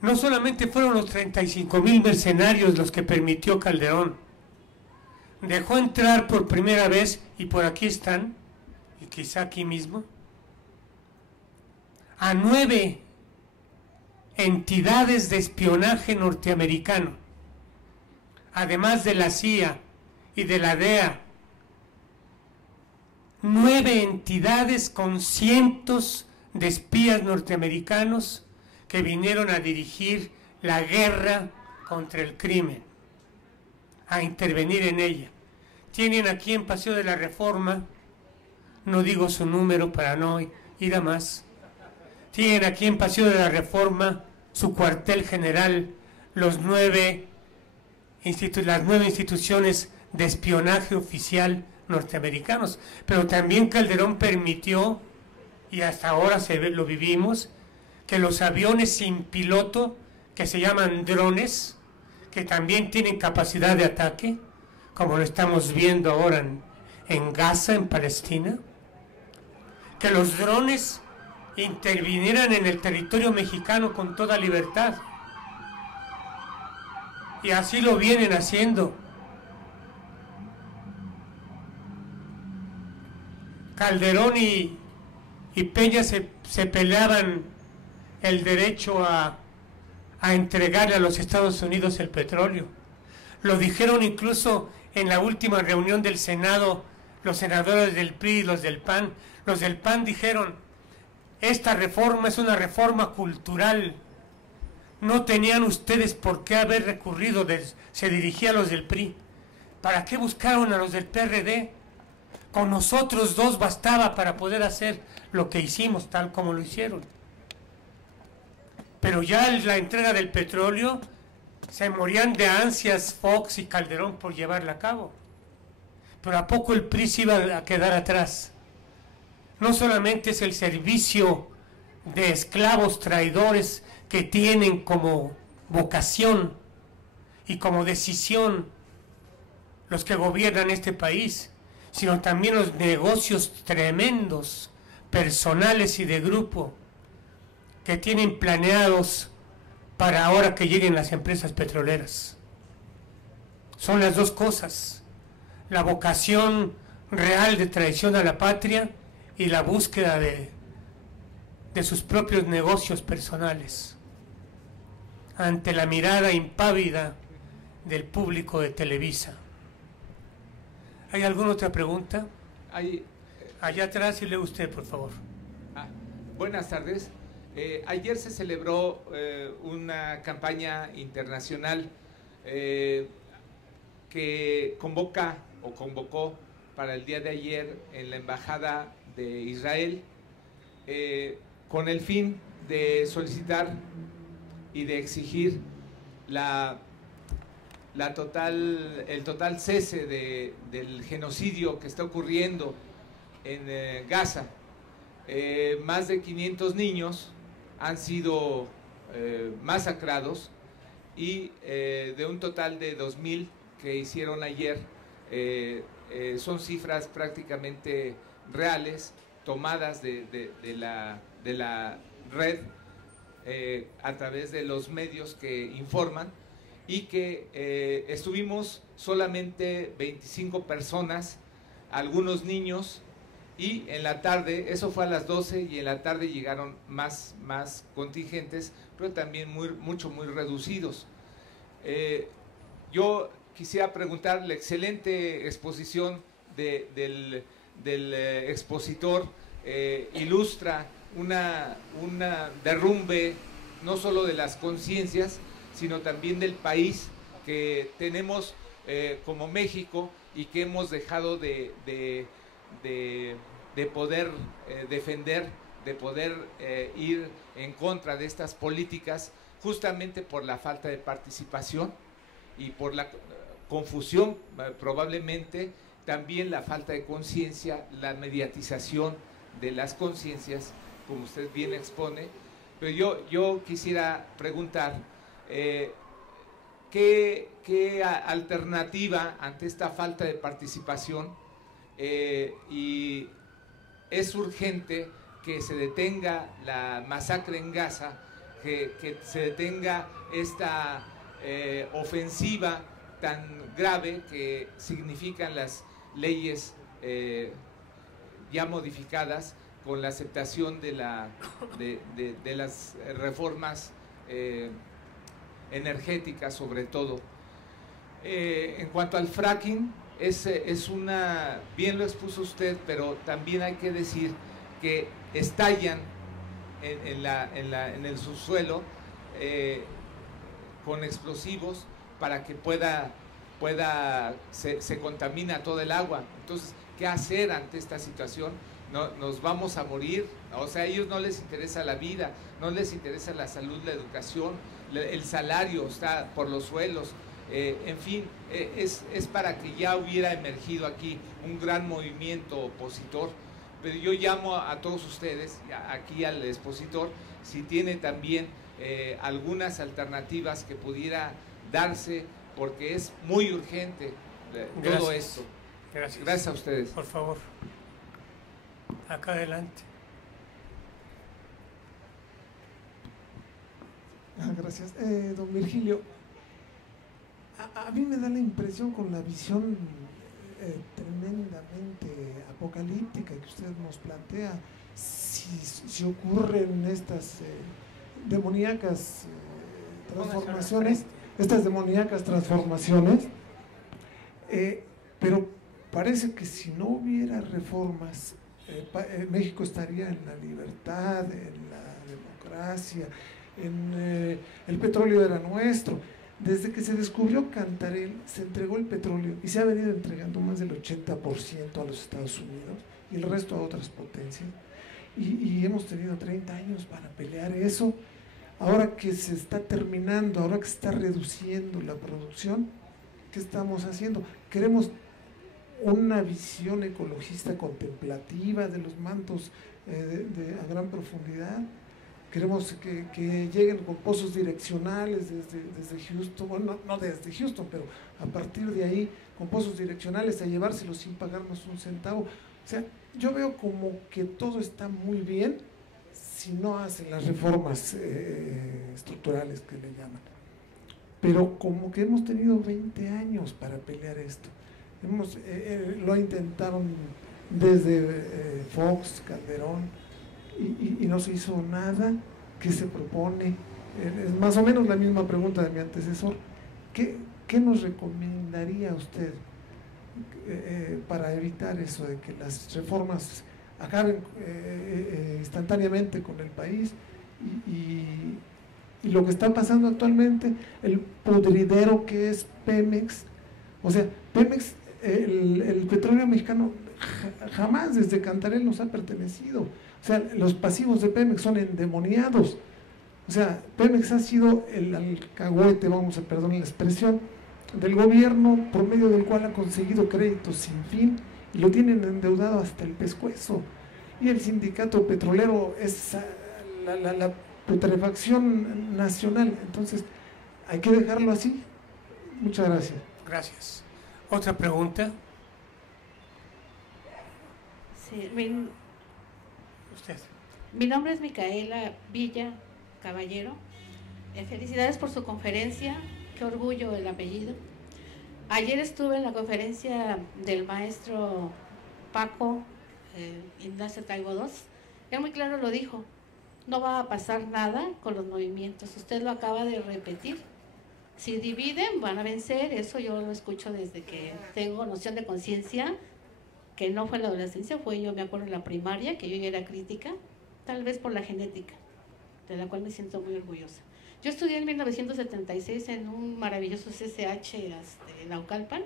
No solamente fueron los 35,000 mercenarios los que permitió Calderón, dejó entrar por primera vez, y por aquí están, y quizá aquí mismo, a 9 entidades de espionaje norteamericano, además de la CIA y de la DEA. 9 entidades con cientos de espías norteamericanos que vinieron a dirigir la guerra contra el crimen, a intervenir en ella. Tienen aquí en Paseo de la Reforma, no digo su número para no ir a más, tienen aquí en Paseo de la Reforma su cuartel general, las 9 instituciones de espionaje oficial norteamericanos. Pero también Calderón permitió, y hasta ahora lo vivimos, que los aviones sin piloto, que se llaman drones, que también tienen capacidad de ataque, como lo estamos viendo ahora en Gaza, en Palestina, que los drones intervinieran en el territorio mexicano con toda libertad. Y así lo vienen haciendo. Calderón y Peña se peleaban el derecho a entregarle a los Estados Unidos el petróleo. Lo dijeron incluso en la última reunión del Senado, los senadores del PRI y los del PAN. Los del PAN dijeron: esta reforma es una reforma cultural. No tenían ustedes por qué haber recurrido, se dirigía a los del PRI. ¿Para qué buscaron a los del PRD? Con nosotros dos bastaba para poder hacer lo que hicimos, tal como lo hicieron. Pero ya en la entrega del petróleo se morían de ansias Fox y Calderón por llevarla a cabo. Pero ¿a poco el PRI se iba a quedar atrás? No solamente es el servicio de esclavos traidores que tienen como vocación y como decisión los que gobiernan este país, sino también los negocios tremendos, personales y de grupo, que tienen planeados para ahora que lleguen las empresas petroleras. Son las dos cosas: la vocación real de traición a la patria y la búsqueda de sus propios negocios personales, ante la mirada impávida del público de Televisa. ¿Hay alguna otra pregunta? Allá atrás, y lee usted, por favor. Buenas tardes. Ayer se celebró una campaña internacional que convocó para el día de ayer en la Embajada de Israel, con el fin de solicitar y de exigir el total cese del genocidio que está ocurriendo en Gaza. Más de 500 niños han sido masacrados, y de un total de 2,000 que hicieron ayer, son cifras prácticamente reales, tomadas de la red a través de los medios que informan, y que estuvimos solamente 25 personas, algunos niños, y en la tarde, eso fue a las 12, y en la tarde llegaron más contingentes, pero también muy reducidos. Yo quisiera preguntar, la excelente exposición del expositor ilustra una derrumbe no solo de las conciencias, sino también del país que tenemos como México, y que hemos dejado de poder defender, de poder ir en contra de estas políticas, justamente por la falta de participación y por confusión, probablemente también la falta de conciencia, la mediatización de las conciencias, como usted bien expone. Pero yo quisiera preguntar, ¿qué alternativa ante esta falta de participación? Y es urgente que se detenga la masacre en Gaza, que se detenga esta ofensiva tan grave que significan las leyes ya modificadas con la aceptación de las reformas energéticas, sobre todo. En cuanto al fracking, es una, bien lo expuso usted, pero también hay que decir que estallan en el subsuelo con explosivos para que se contamina todo el agua. Entonces, ¿qué hacer ante esta situación? Nos vamos a morir. O sea, a ellos no les interesa la vida, no les interesa la salud, la educación, el salario está por los suelos. En fin, es para que ya hubiera emergido aquí un gran movimiento opositor. Pero yo llamo a todos ustedes, aquí al expositor, si tiene también algunas alternativas que pudiera darse, porque es muy urgente todo esto. Gracias a ustedes. Por favor, acá adelante. Gracias. Don Virgilio, a mí me da la impresión, con la visión tremendamente apocalíptica que usted nos plantea, si ocurren estas demoníacas transformaciones, pero parece que si no hubiera reformas, México estaría en la libertad, en la democracia, el petróleo era nuestro. Desde que se descubrió Cantarell, se entregó el petróleo y se ha venido entregando más del 80% a los Estados Unidos y el resto a otras potencias. Y hemos tenido 30 años para pelear eso. Ahora que se está terminando, ahora que se está reduciendo la producción, ¿qué estamos haciendo? Queremos una visión ecologista contemplativa de los mantos a gran profundidad. Queremos que lleguen con pozos direccionales desde Houston, bueno, no desde Houston, pero a partir de ahí, con pozos direccionales, a llevárselos sin pagarnos un centavo. O sea, yo veo como que todo está muy bien si no hacen las reformas estructurales que le llaman. Pero como que hemos tenido 20 años para pelear esto. Lo intentaron desde Fox, Calderón, y no se hizo nada. ¿Qué se propone? Es más o menos la misma pregunta de mi antecesor. ¿Qué nos recomendaría usted para evitar eso de que las reformas acaben instantáneamente con el país y lo que está pasando actualmente, el pudridero que es Pemex? O sea, Pemex, el petróleo mexicano jamás desde Cantarell nos ha pertenecido. O sea, los pasivos de Pemex son endemoniados. O sea, Pemex ha sido el alcahuete, perdón la expresión, del gobierno, por medio del cual ha conseguido créditos sin fin y lo tienen endeudado hasta el pescuezo. Y el sindicato petrolero es la putrefacción nacional. Entonces, hay que dejarlo así. Muchas gracias. Gracias. ¿Otra pregunta? Sí, Usted. mi nombre es Micaela Villa Caballero. Felicidades por su conferencia, qué orgullo el apellido. Ayer estuve en la conferencia del maestro Paco Ignacio Taibo II. Él muy claro lo dijo, no va a pasar nada con los movimientos, usted lo acaba de repetir. Si dividen, van a vencer. Eso yo lo escucho desde que tengo noción de conciencia, que no fue en la adolescencia, fue yo me acuerdo en la primaria, que yo ya era crítica, tal vez por la genética, de la cual me siento muy orgullosa. Yo estudié en 1976 en un maravilloso CCH en Naucalpan,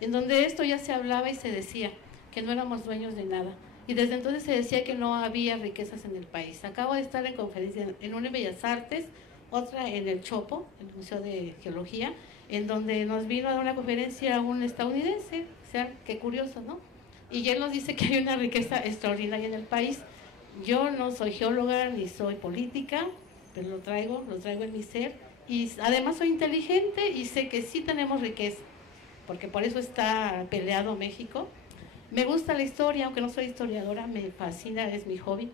en donde esto ya se hablaba y se decía que no éramos dueños de nada. Y desde entonces se decía que no había riquezas en el país. Acabo de estar en conferencia en una en Bellas Artes, otra en el Chopo, el Museo de Geología, en donde nos vino a dar una conferencia un estadounidense, o sea, qué curioso, ¿no? Y él nos dice que hay una riqueza extraordinaria en el país. Yo no soy geóloga ni soy política, pero lo traigo en mi ser, y además soy inteligente y sé que sí tenemos riqueza, porque por eso está peleado México. Me gusta la historia, aunque no soy historiadora, me fascina, es mi hobby.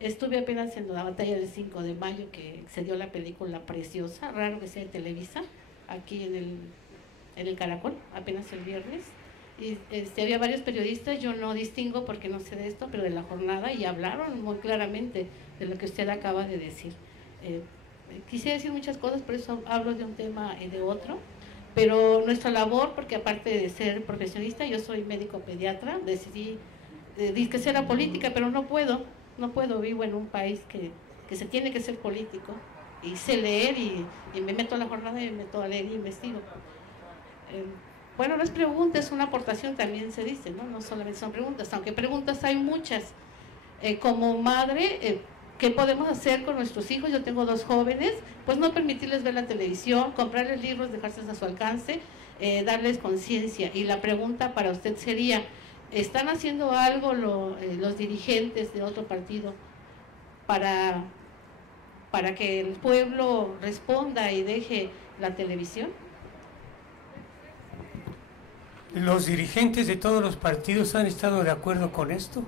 Estuve apenas en la batalla del 5 de mayo, que se dio la película preciosa, raro que sea de Televisa, aquí en el Caracol, apenas el viernes. Y había varios periodistas, yo no distingo porque no sé de esto, pero de la jornada, y hablaron muy claramente de lo que usted acaba de decir. Quisiera decir muchas cosas, por eso hablo de un tema y de otro, pero nuestra labor, porque aparte de ser profesionista, yo soy médico pediatra, decidí que sea la política, pero no puedo, vivo en un país que se tiene que ser político, y sé leer, y me meto a la jornada y me meto a leer y investigo. Bueno, no es pregunta, es una aportación, también se dice, ¿no? No solamente son preguntas, aunque preguntas hay muchas. Como madre, ¿qué podemos hacer con nuestros hijos? Yo tengo 2 jóvenes, pues no permitirles ver la televisión, comprarles libros, dejárselos a su alcance, darles conciencia. Y la pregunta para usted sería, ¿están haciendo algo los dirigentes de otro partido para que el pueblo responda y deje la televisión? ¿Los dirigentes de todos los partidos han estado de acuerdo con esto?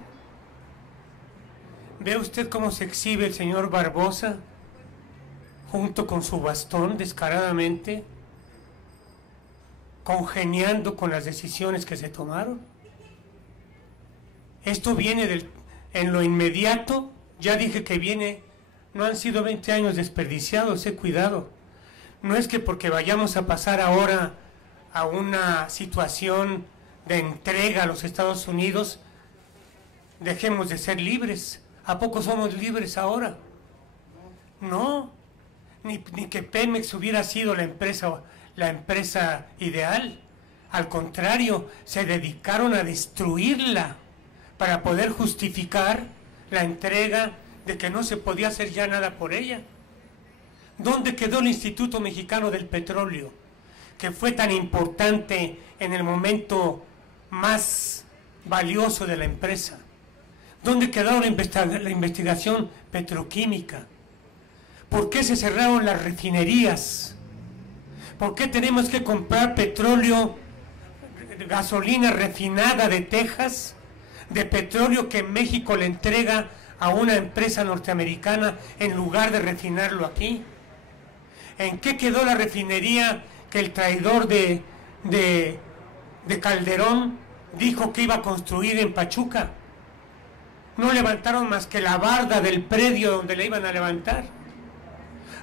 ¿Ve usted cómo se exhibe el señor Barbosa junto con su bastón descaradamente, congeniando con las decisiones que se tomaron? Esto viene en lo inmediato, ya dije que viene, no han sido 20 años desperdiciados, cuidado. No es que porque vayamos a pasar ahora a una situación de entrega a los Estados Unidos, dejemos de ser libres. ¿A poco somos libres ahora? No, ni que Pemex hubiera sido la empresa ideal. Al contrario, se dedicaron a destruirla para poder justificar la entrega de que no se podía hacer ya nada por ella. ¿Dónde quedó el Instituto Mexicano del Petróleo, que fue tan importante en el momento más valioso de la empresa? ¿Dónde quedó la investigación petroquímica? ¿Por qué se cerraron las refinerías? ¿Por qué tenemos que comprar petróleo, gasolina refinada de Texas, de petróleo que México le entrega a una empresa norteamericana en lugar de refinarlo aquí? ¿En qué quedó la refinería que el traidor de Calderón dijo que iba a construir en Pachuca? No levantaron más que la barda del predio donde la iban a levantar.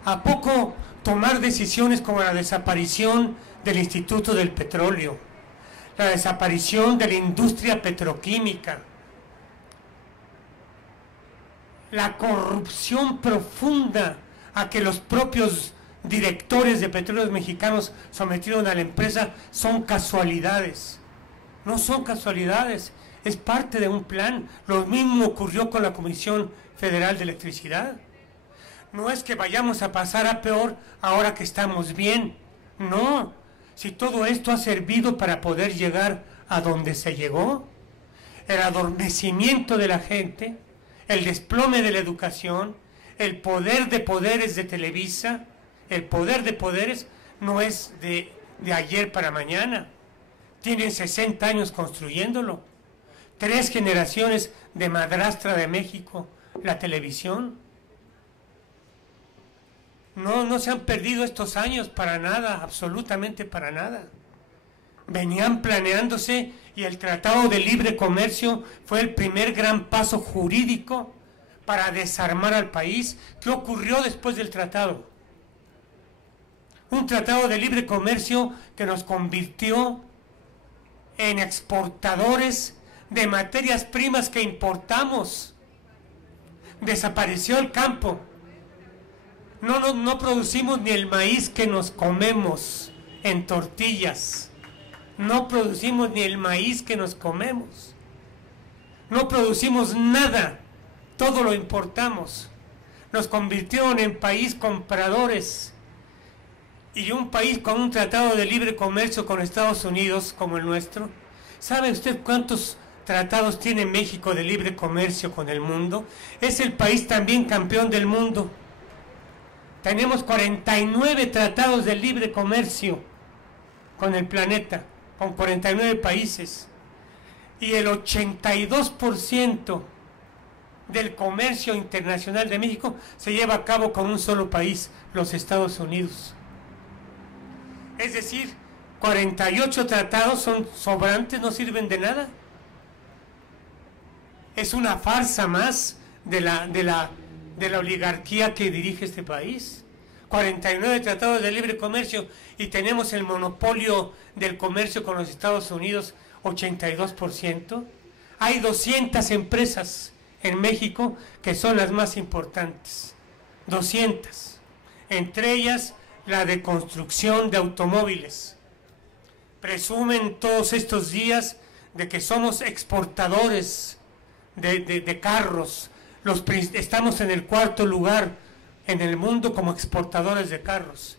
¿A poco tomar decisiones como la desaparición del Instituto del Petróleo, la desaparición de la industria petroquímica, la corrupción profunda a que los propios directores de Petróleos Mexicanos sometieron a la empresa, son casualidades? No son casualidades, es parte de un plan. Lo mismo ocurrió con la Comisión Federal de Electricidad. No es que vayamos a pasar a peor ahora que estamos bien, no. Si todo esto ha servido para poder llegar a donde se llegó, el adormecimiento de la gente, el desplome de la educación, el poder de poderes de Televisa, el poder de poderes no es de ayer para mañana. Tienen 60 años construyéndolo. 3 generaciones de madrastra de México, la televisión. No se han perdido estos años para nada, absolutamente para nada. Venían planeándose y el Tratado de Libre Comercio fue el primer gran paso jurídico para desarmar al país. ¿Qué ocurrió después del tratado? Un tratado de libre comercio que nos convirtió en exportadores de materias primas que importamos. Desapareció el campo. No producimos ni el maíz que nos comemos en tortillas. No producimos ni el maíz que nos comemos. No producimos nada. Todo lo importamos. Nos convirtieron en país compradores. y un país con un tratado de libre comercio con Estados Unidos como el nuestro. ¿Sabe usted cuántos tratados tiene México de libre comercio con el mundo? Es el país también campeón del mundo. Tenemos 49 tratados de libre comercio con el planeta, con 49 países. Y el 82% del comercio internacional de México se lleva a cabo con un solo país, los Estados Unidos. Es decir, 48 tratados son sobrantes, no sirven de nada. Es una farsa más de la oligarquía que dirige este país. 49 tratados de libre comercio y tenemos el monopolio del comercio con los Estados Unidos, 82%. Hay 200 empresas en México que son las más importantes. 200. Entre ellas la de construcción de automóviles. Presumen todos estos días de que somos exportadores de carros. Estamos en el 4º lugar en el mundo como exportadores de carros.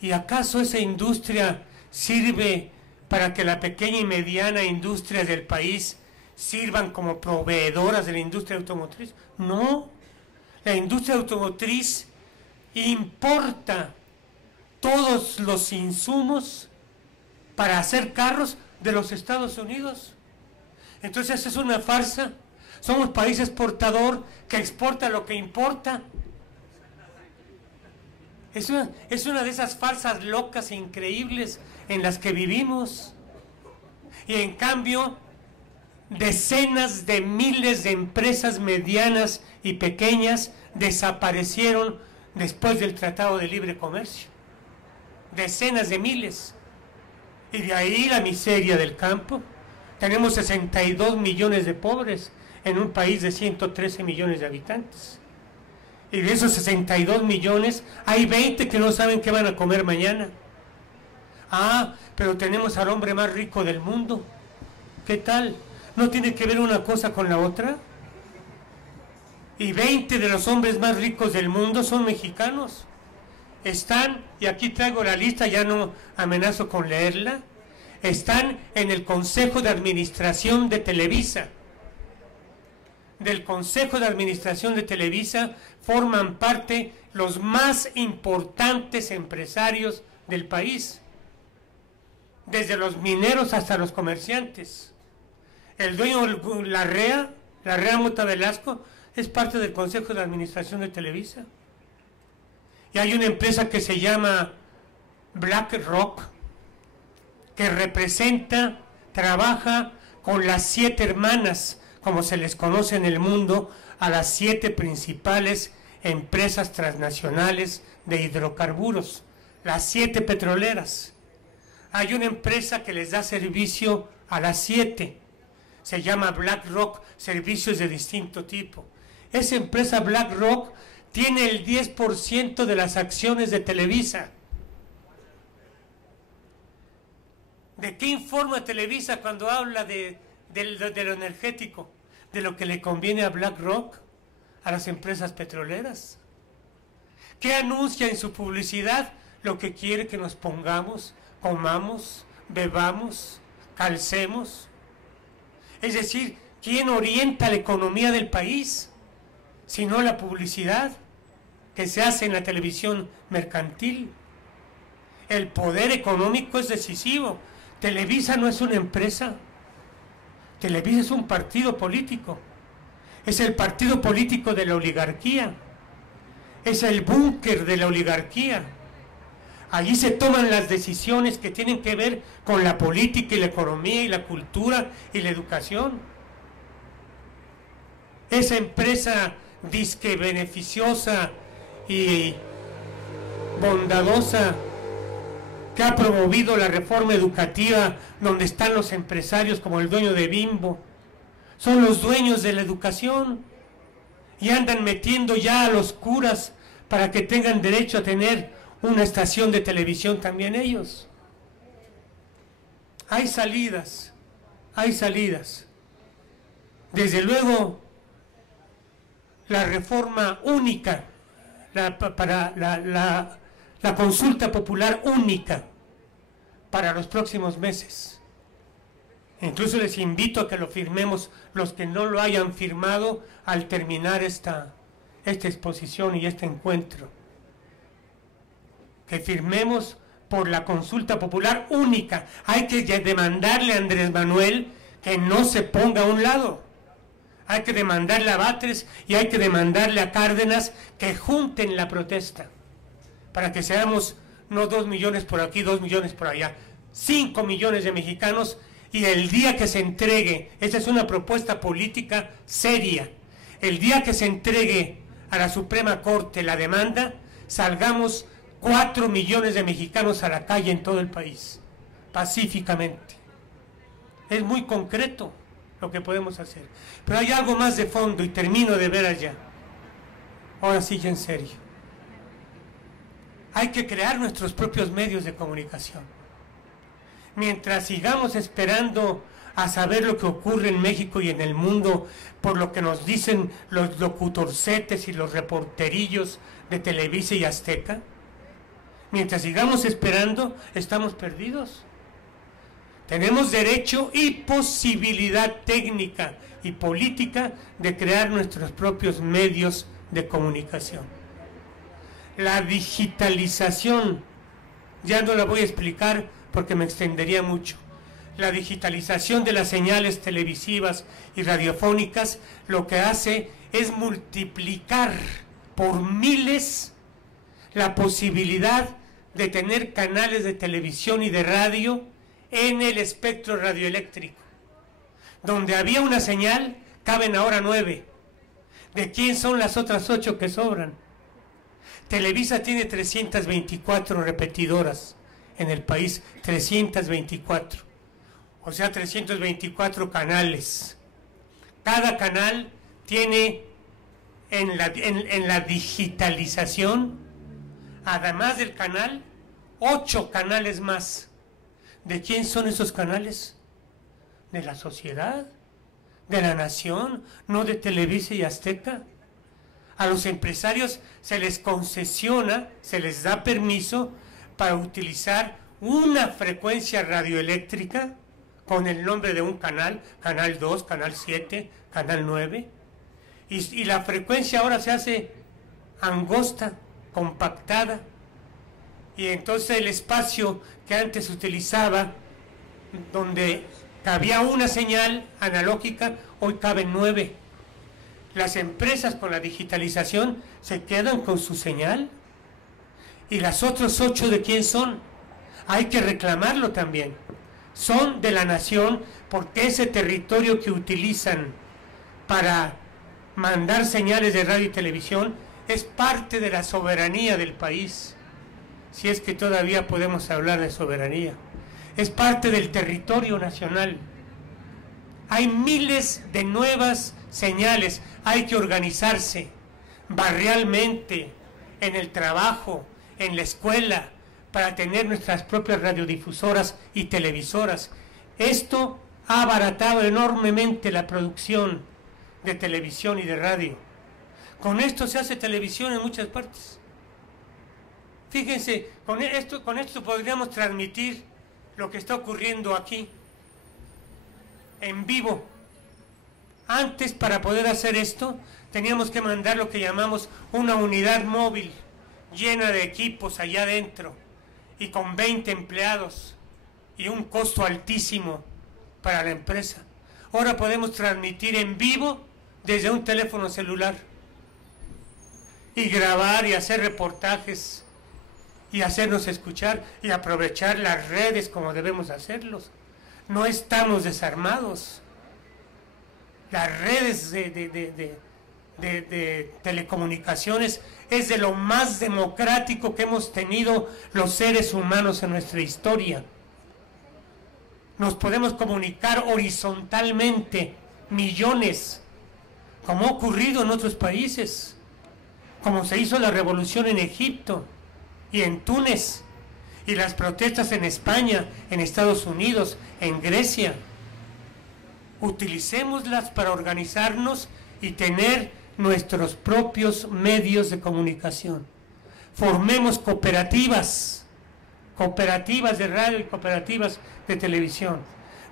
¿Y acaso esa industria sirve para que la pequeña y mediana industria del país sirvan como proveedoras de la industria automotriz? No. La industria automotriz importa todos los insumos para hacer carros de los Estados Unidos. Entonces es una farsa. Somos país exportador que exporta lo que importa. Es una de esas farsas locas e increíbles en las que vivimos. Y en cambio, decenas de miles de empresas medianas y pequeñas desaparecieron después del Tratado de Libre Comercio. Decenas de miles. Y de ahí la miseria del campo. Tenemos 62 millones de pobres en un país de 113 millones de habitantes. Y de esos 62 millones, hay 20 que no saben qué van a comer mañana. Ah, pero tenemos al hombre más rico del mundo. ¿Qué tal? ¿No tiene que ver una cosa con la otra? Y 20 de los hombres más ricos del mundo son mexicanos. Están, y aquí traigo la lista, ya no amenazo con leerla, están en el Consejo de Administración de Televisa. Del Consejo de Administración de Televisa forman parte los más importantes empresarios del país, desde los mineros hasta los comerciantes. El dueño de la REA Mota Velasco, es parte del Consejo de Administración de Televisa. Y hay una empresa que se llama BlackRock, que representa, trabaja con las 7 hermanas, como se les conoce en el mundo, a las 7 principales empresas transnacionales de hidrocarburos, las 7 petroleras. Hay una empresa que les da servicio a las 7, se llama BlackRock, servicios de distinto tipo. Esa empresa BlackRock tiene el 10% de las acciones de Televisa. ¿De qué informa Televisa cuando habla de lo energético? De lo que le conviene a BlackRock, a las empresas petroleras. ¿Qué anuncia en su publicidad? Lo que quiere que nos pongamos, comamos, bebamos, calcemos. Es decir, ¿quién orienta la economía del país? Sino la publicidad que se hace en la televisión mercantil. El poder económico es decisivo. Televisa no es una empresa. Televisa es un partido político. Es el partido político de la oligarquía. Es el búnker de la oligarquía. Allí se toman las decisiones que tienen que ver con la política y la economía y la cultura y la educación. Esa empresa disque beneficiosa y bondadosa que ha promovido la reforma educativa, donde están los empresarios como el dueño de Bimbo, son los dueños de la educación y andan metiendo ya a los curas para que tengan derecho a tener una estación de televisión también ellos. Hay salidas, hay salidas. Desde luego, la reforma única para la consulta popular única para los próximos meses. Incluso les invito a que lo firmemos los que no lo hayan firmado al terminar esta exposición y este encuentro. Que firmemos por la consulta popular única. Hay que demandarle a Andrés Manuel que no se ponga a un lado. Hay que demandarle a Batres y hay que demandarle a Cárdenas que junten la protesta para que seamos no 2 millones por aquí, 2 millones por allá, 5 millones de mexicanos, y el día que se entregue, esta es una propuesta política seria, el día que se entregue a la Suprema Corte la demanda, salgamos 4 millones de mexicanos a la calle en todo el país, pacíficamente. Es muy concreto lo que podemos hacer. Pero hay algo más de fondo y termino de ver allá. Ahora sí, en serio. Hay que crear nuestros propios medios de comunicación. Mientras sigamos esperando a saber lo que ocurre en México y en el mundo por lo que nos dicen los locutorcetes y los reporterillos de Televisa y Azteca, mientras sigamos esperando, estamos perdidos. Tenemos derecho y posibilidad técnica y política de crear nuestros propios medios de comunicación. La digitalización, ya no la voy a explicar porque me extendería mucho. La digitalización de las señales televisivas y radiofónicas lo que hace es multiplicar por miles la posibilidad de tener canales de televisión y de radio en el espectro radioeléctrico. Donde había una señal, caben ahora 9. ¿De quién son las otras 8 que sobran? Televisa tiene 324 repetidoras en el país, 324. O sea, 324 canales. Cada canal tiene en la digitalización, además del canal, 8 canales más. ¿De quién son esos canales? ¿De la sociedad? ¿De la nación? ¿No de Televisa y Azteca? A los empresarios se les concesiona, se les da permiso para utilizar una frecuencia radioeléctrica con el nombre de un canal, canal 2, canal 7, canal 9, y la frecuencia ahora se hace angosta, compactada, y entonces el espacio que antes utilizaba, donde cabía una señal analógica, hoy caben 9. Las empresas con la digitalización se quedan con su señal, y las otras 8 ¿de quién son? Hay que reclamarlo también. Son de la nación porque ese territorio que utilizan para mandar señales de radio y televisión es parte de la soberanía del país, si es que todavía podemos hablar de soberanía. Es parte del territorio nacional. Hay miles de nuevas señales. Hay que organizarse barrialmente, en el trabajo, en la escuela, para tener nuestras propias radiodifusoras y televisoras. Esto ha abaratado enormemente la producción de televisión y de radio. Con esto se hace televisión en muchas partes. Fíjense, con esto podríamos transmitir lo que está ocurriendo aquí, en vivo. Antes, para poder hacer esto, teníamos que mandar lo que llamamos una unidad móvil, llena de equipos allá adentro, y con 20 empleados, y un costo altísimo para la empresa. Ahora podemos transmitir en vivo desde un teléfono celular, y grabar y hacer reportajes, y hacernos escuchar, y aprovechar las redes como debemos hacerlos. No estamos desarmados. Las redes de telecomunicaciones es de lo más democrático que hemos tenido los seres humanos en nuestra historia. Nos podemos comunicar horizontalmente, millones, como ha ocurrido en otros países, como se hizo la revolución en Egipto y en Túnez, y las protestas en España, en Estados Unidos, en Grecia. Utilicémoslas para organizarnos y tener nuestros propios medios de comunicación. formemos cooperativas de radio y cooperativas de televisión.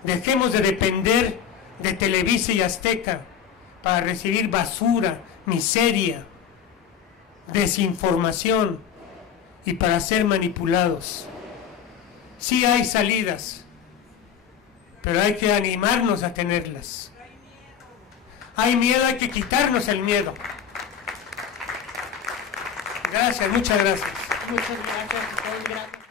Dejemos de depender de Televisa y Azteca para recibir basura, miseria, desinformación y para ser manipulados. Sí hay salidas, pero hay que animarnos a tenerlas. Hay miedo, hay que quitarnos el miedo. Gracias, muchas gracias. Muchas gracias.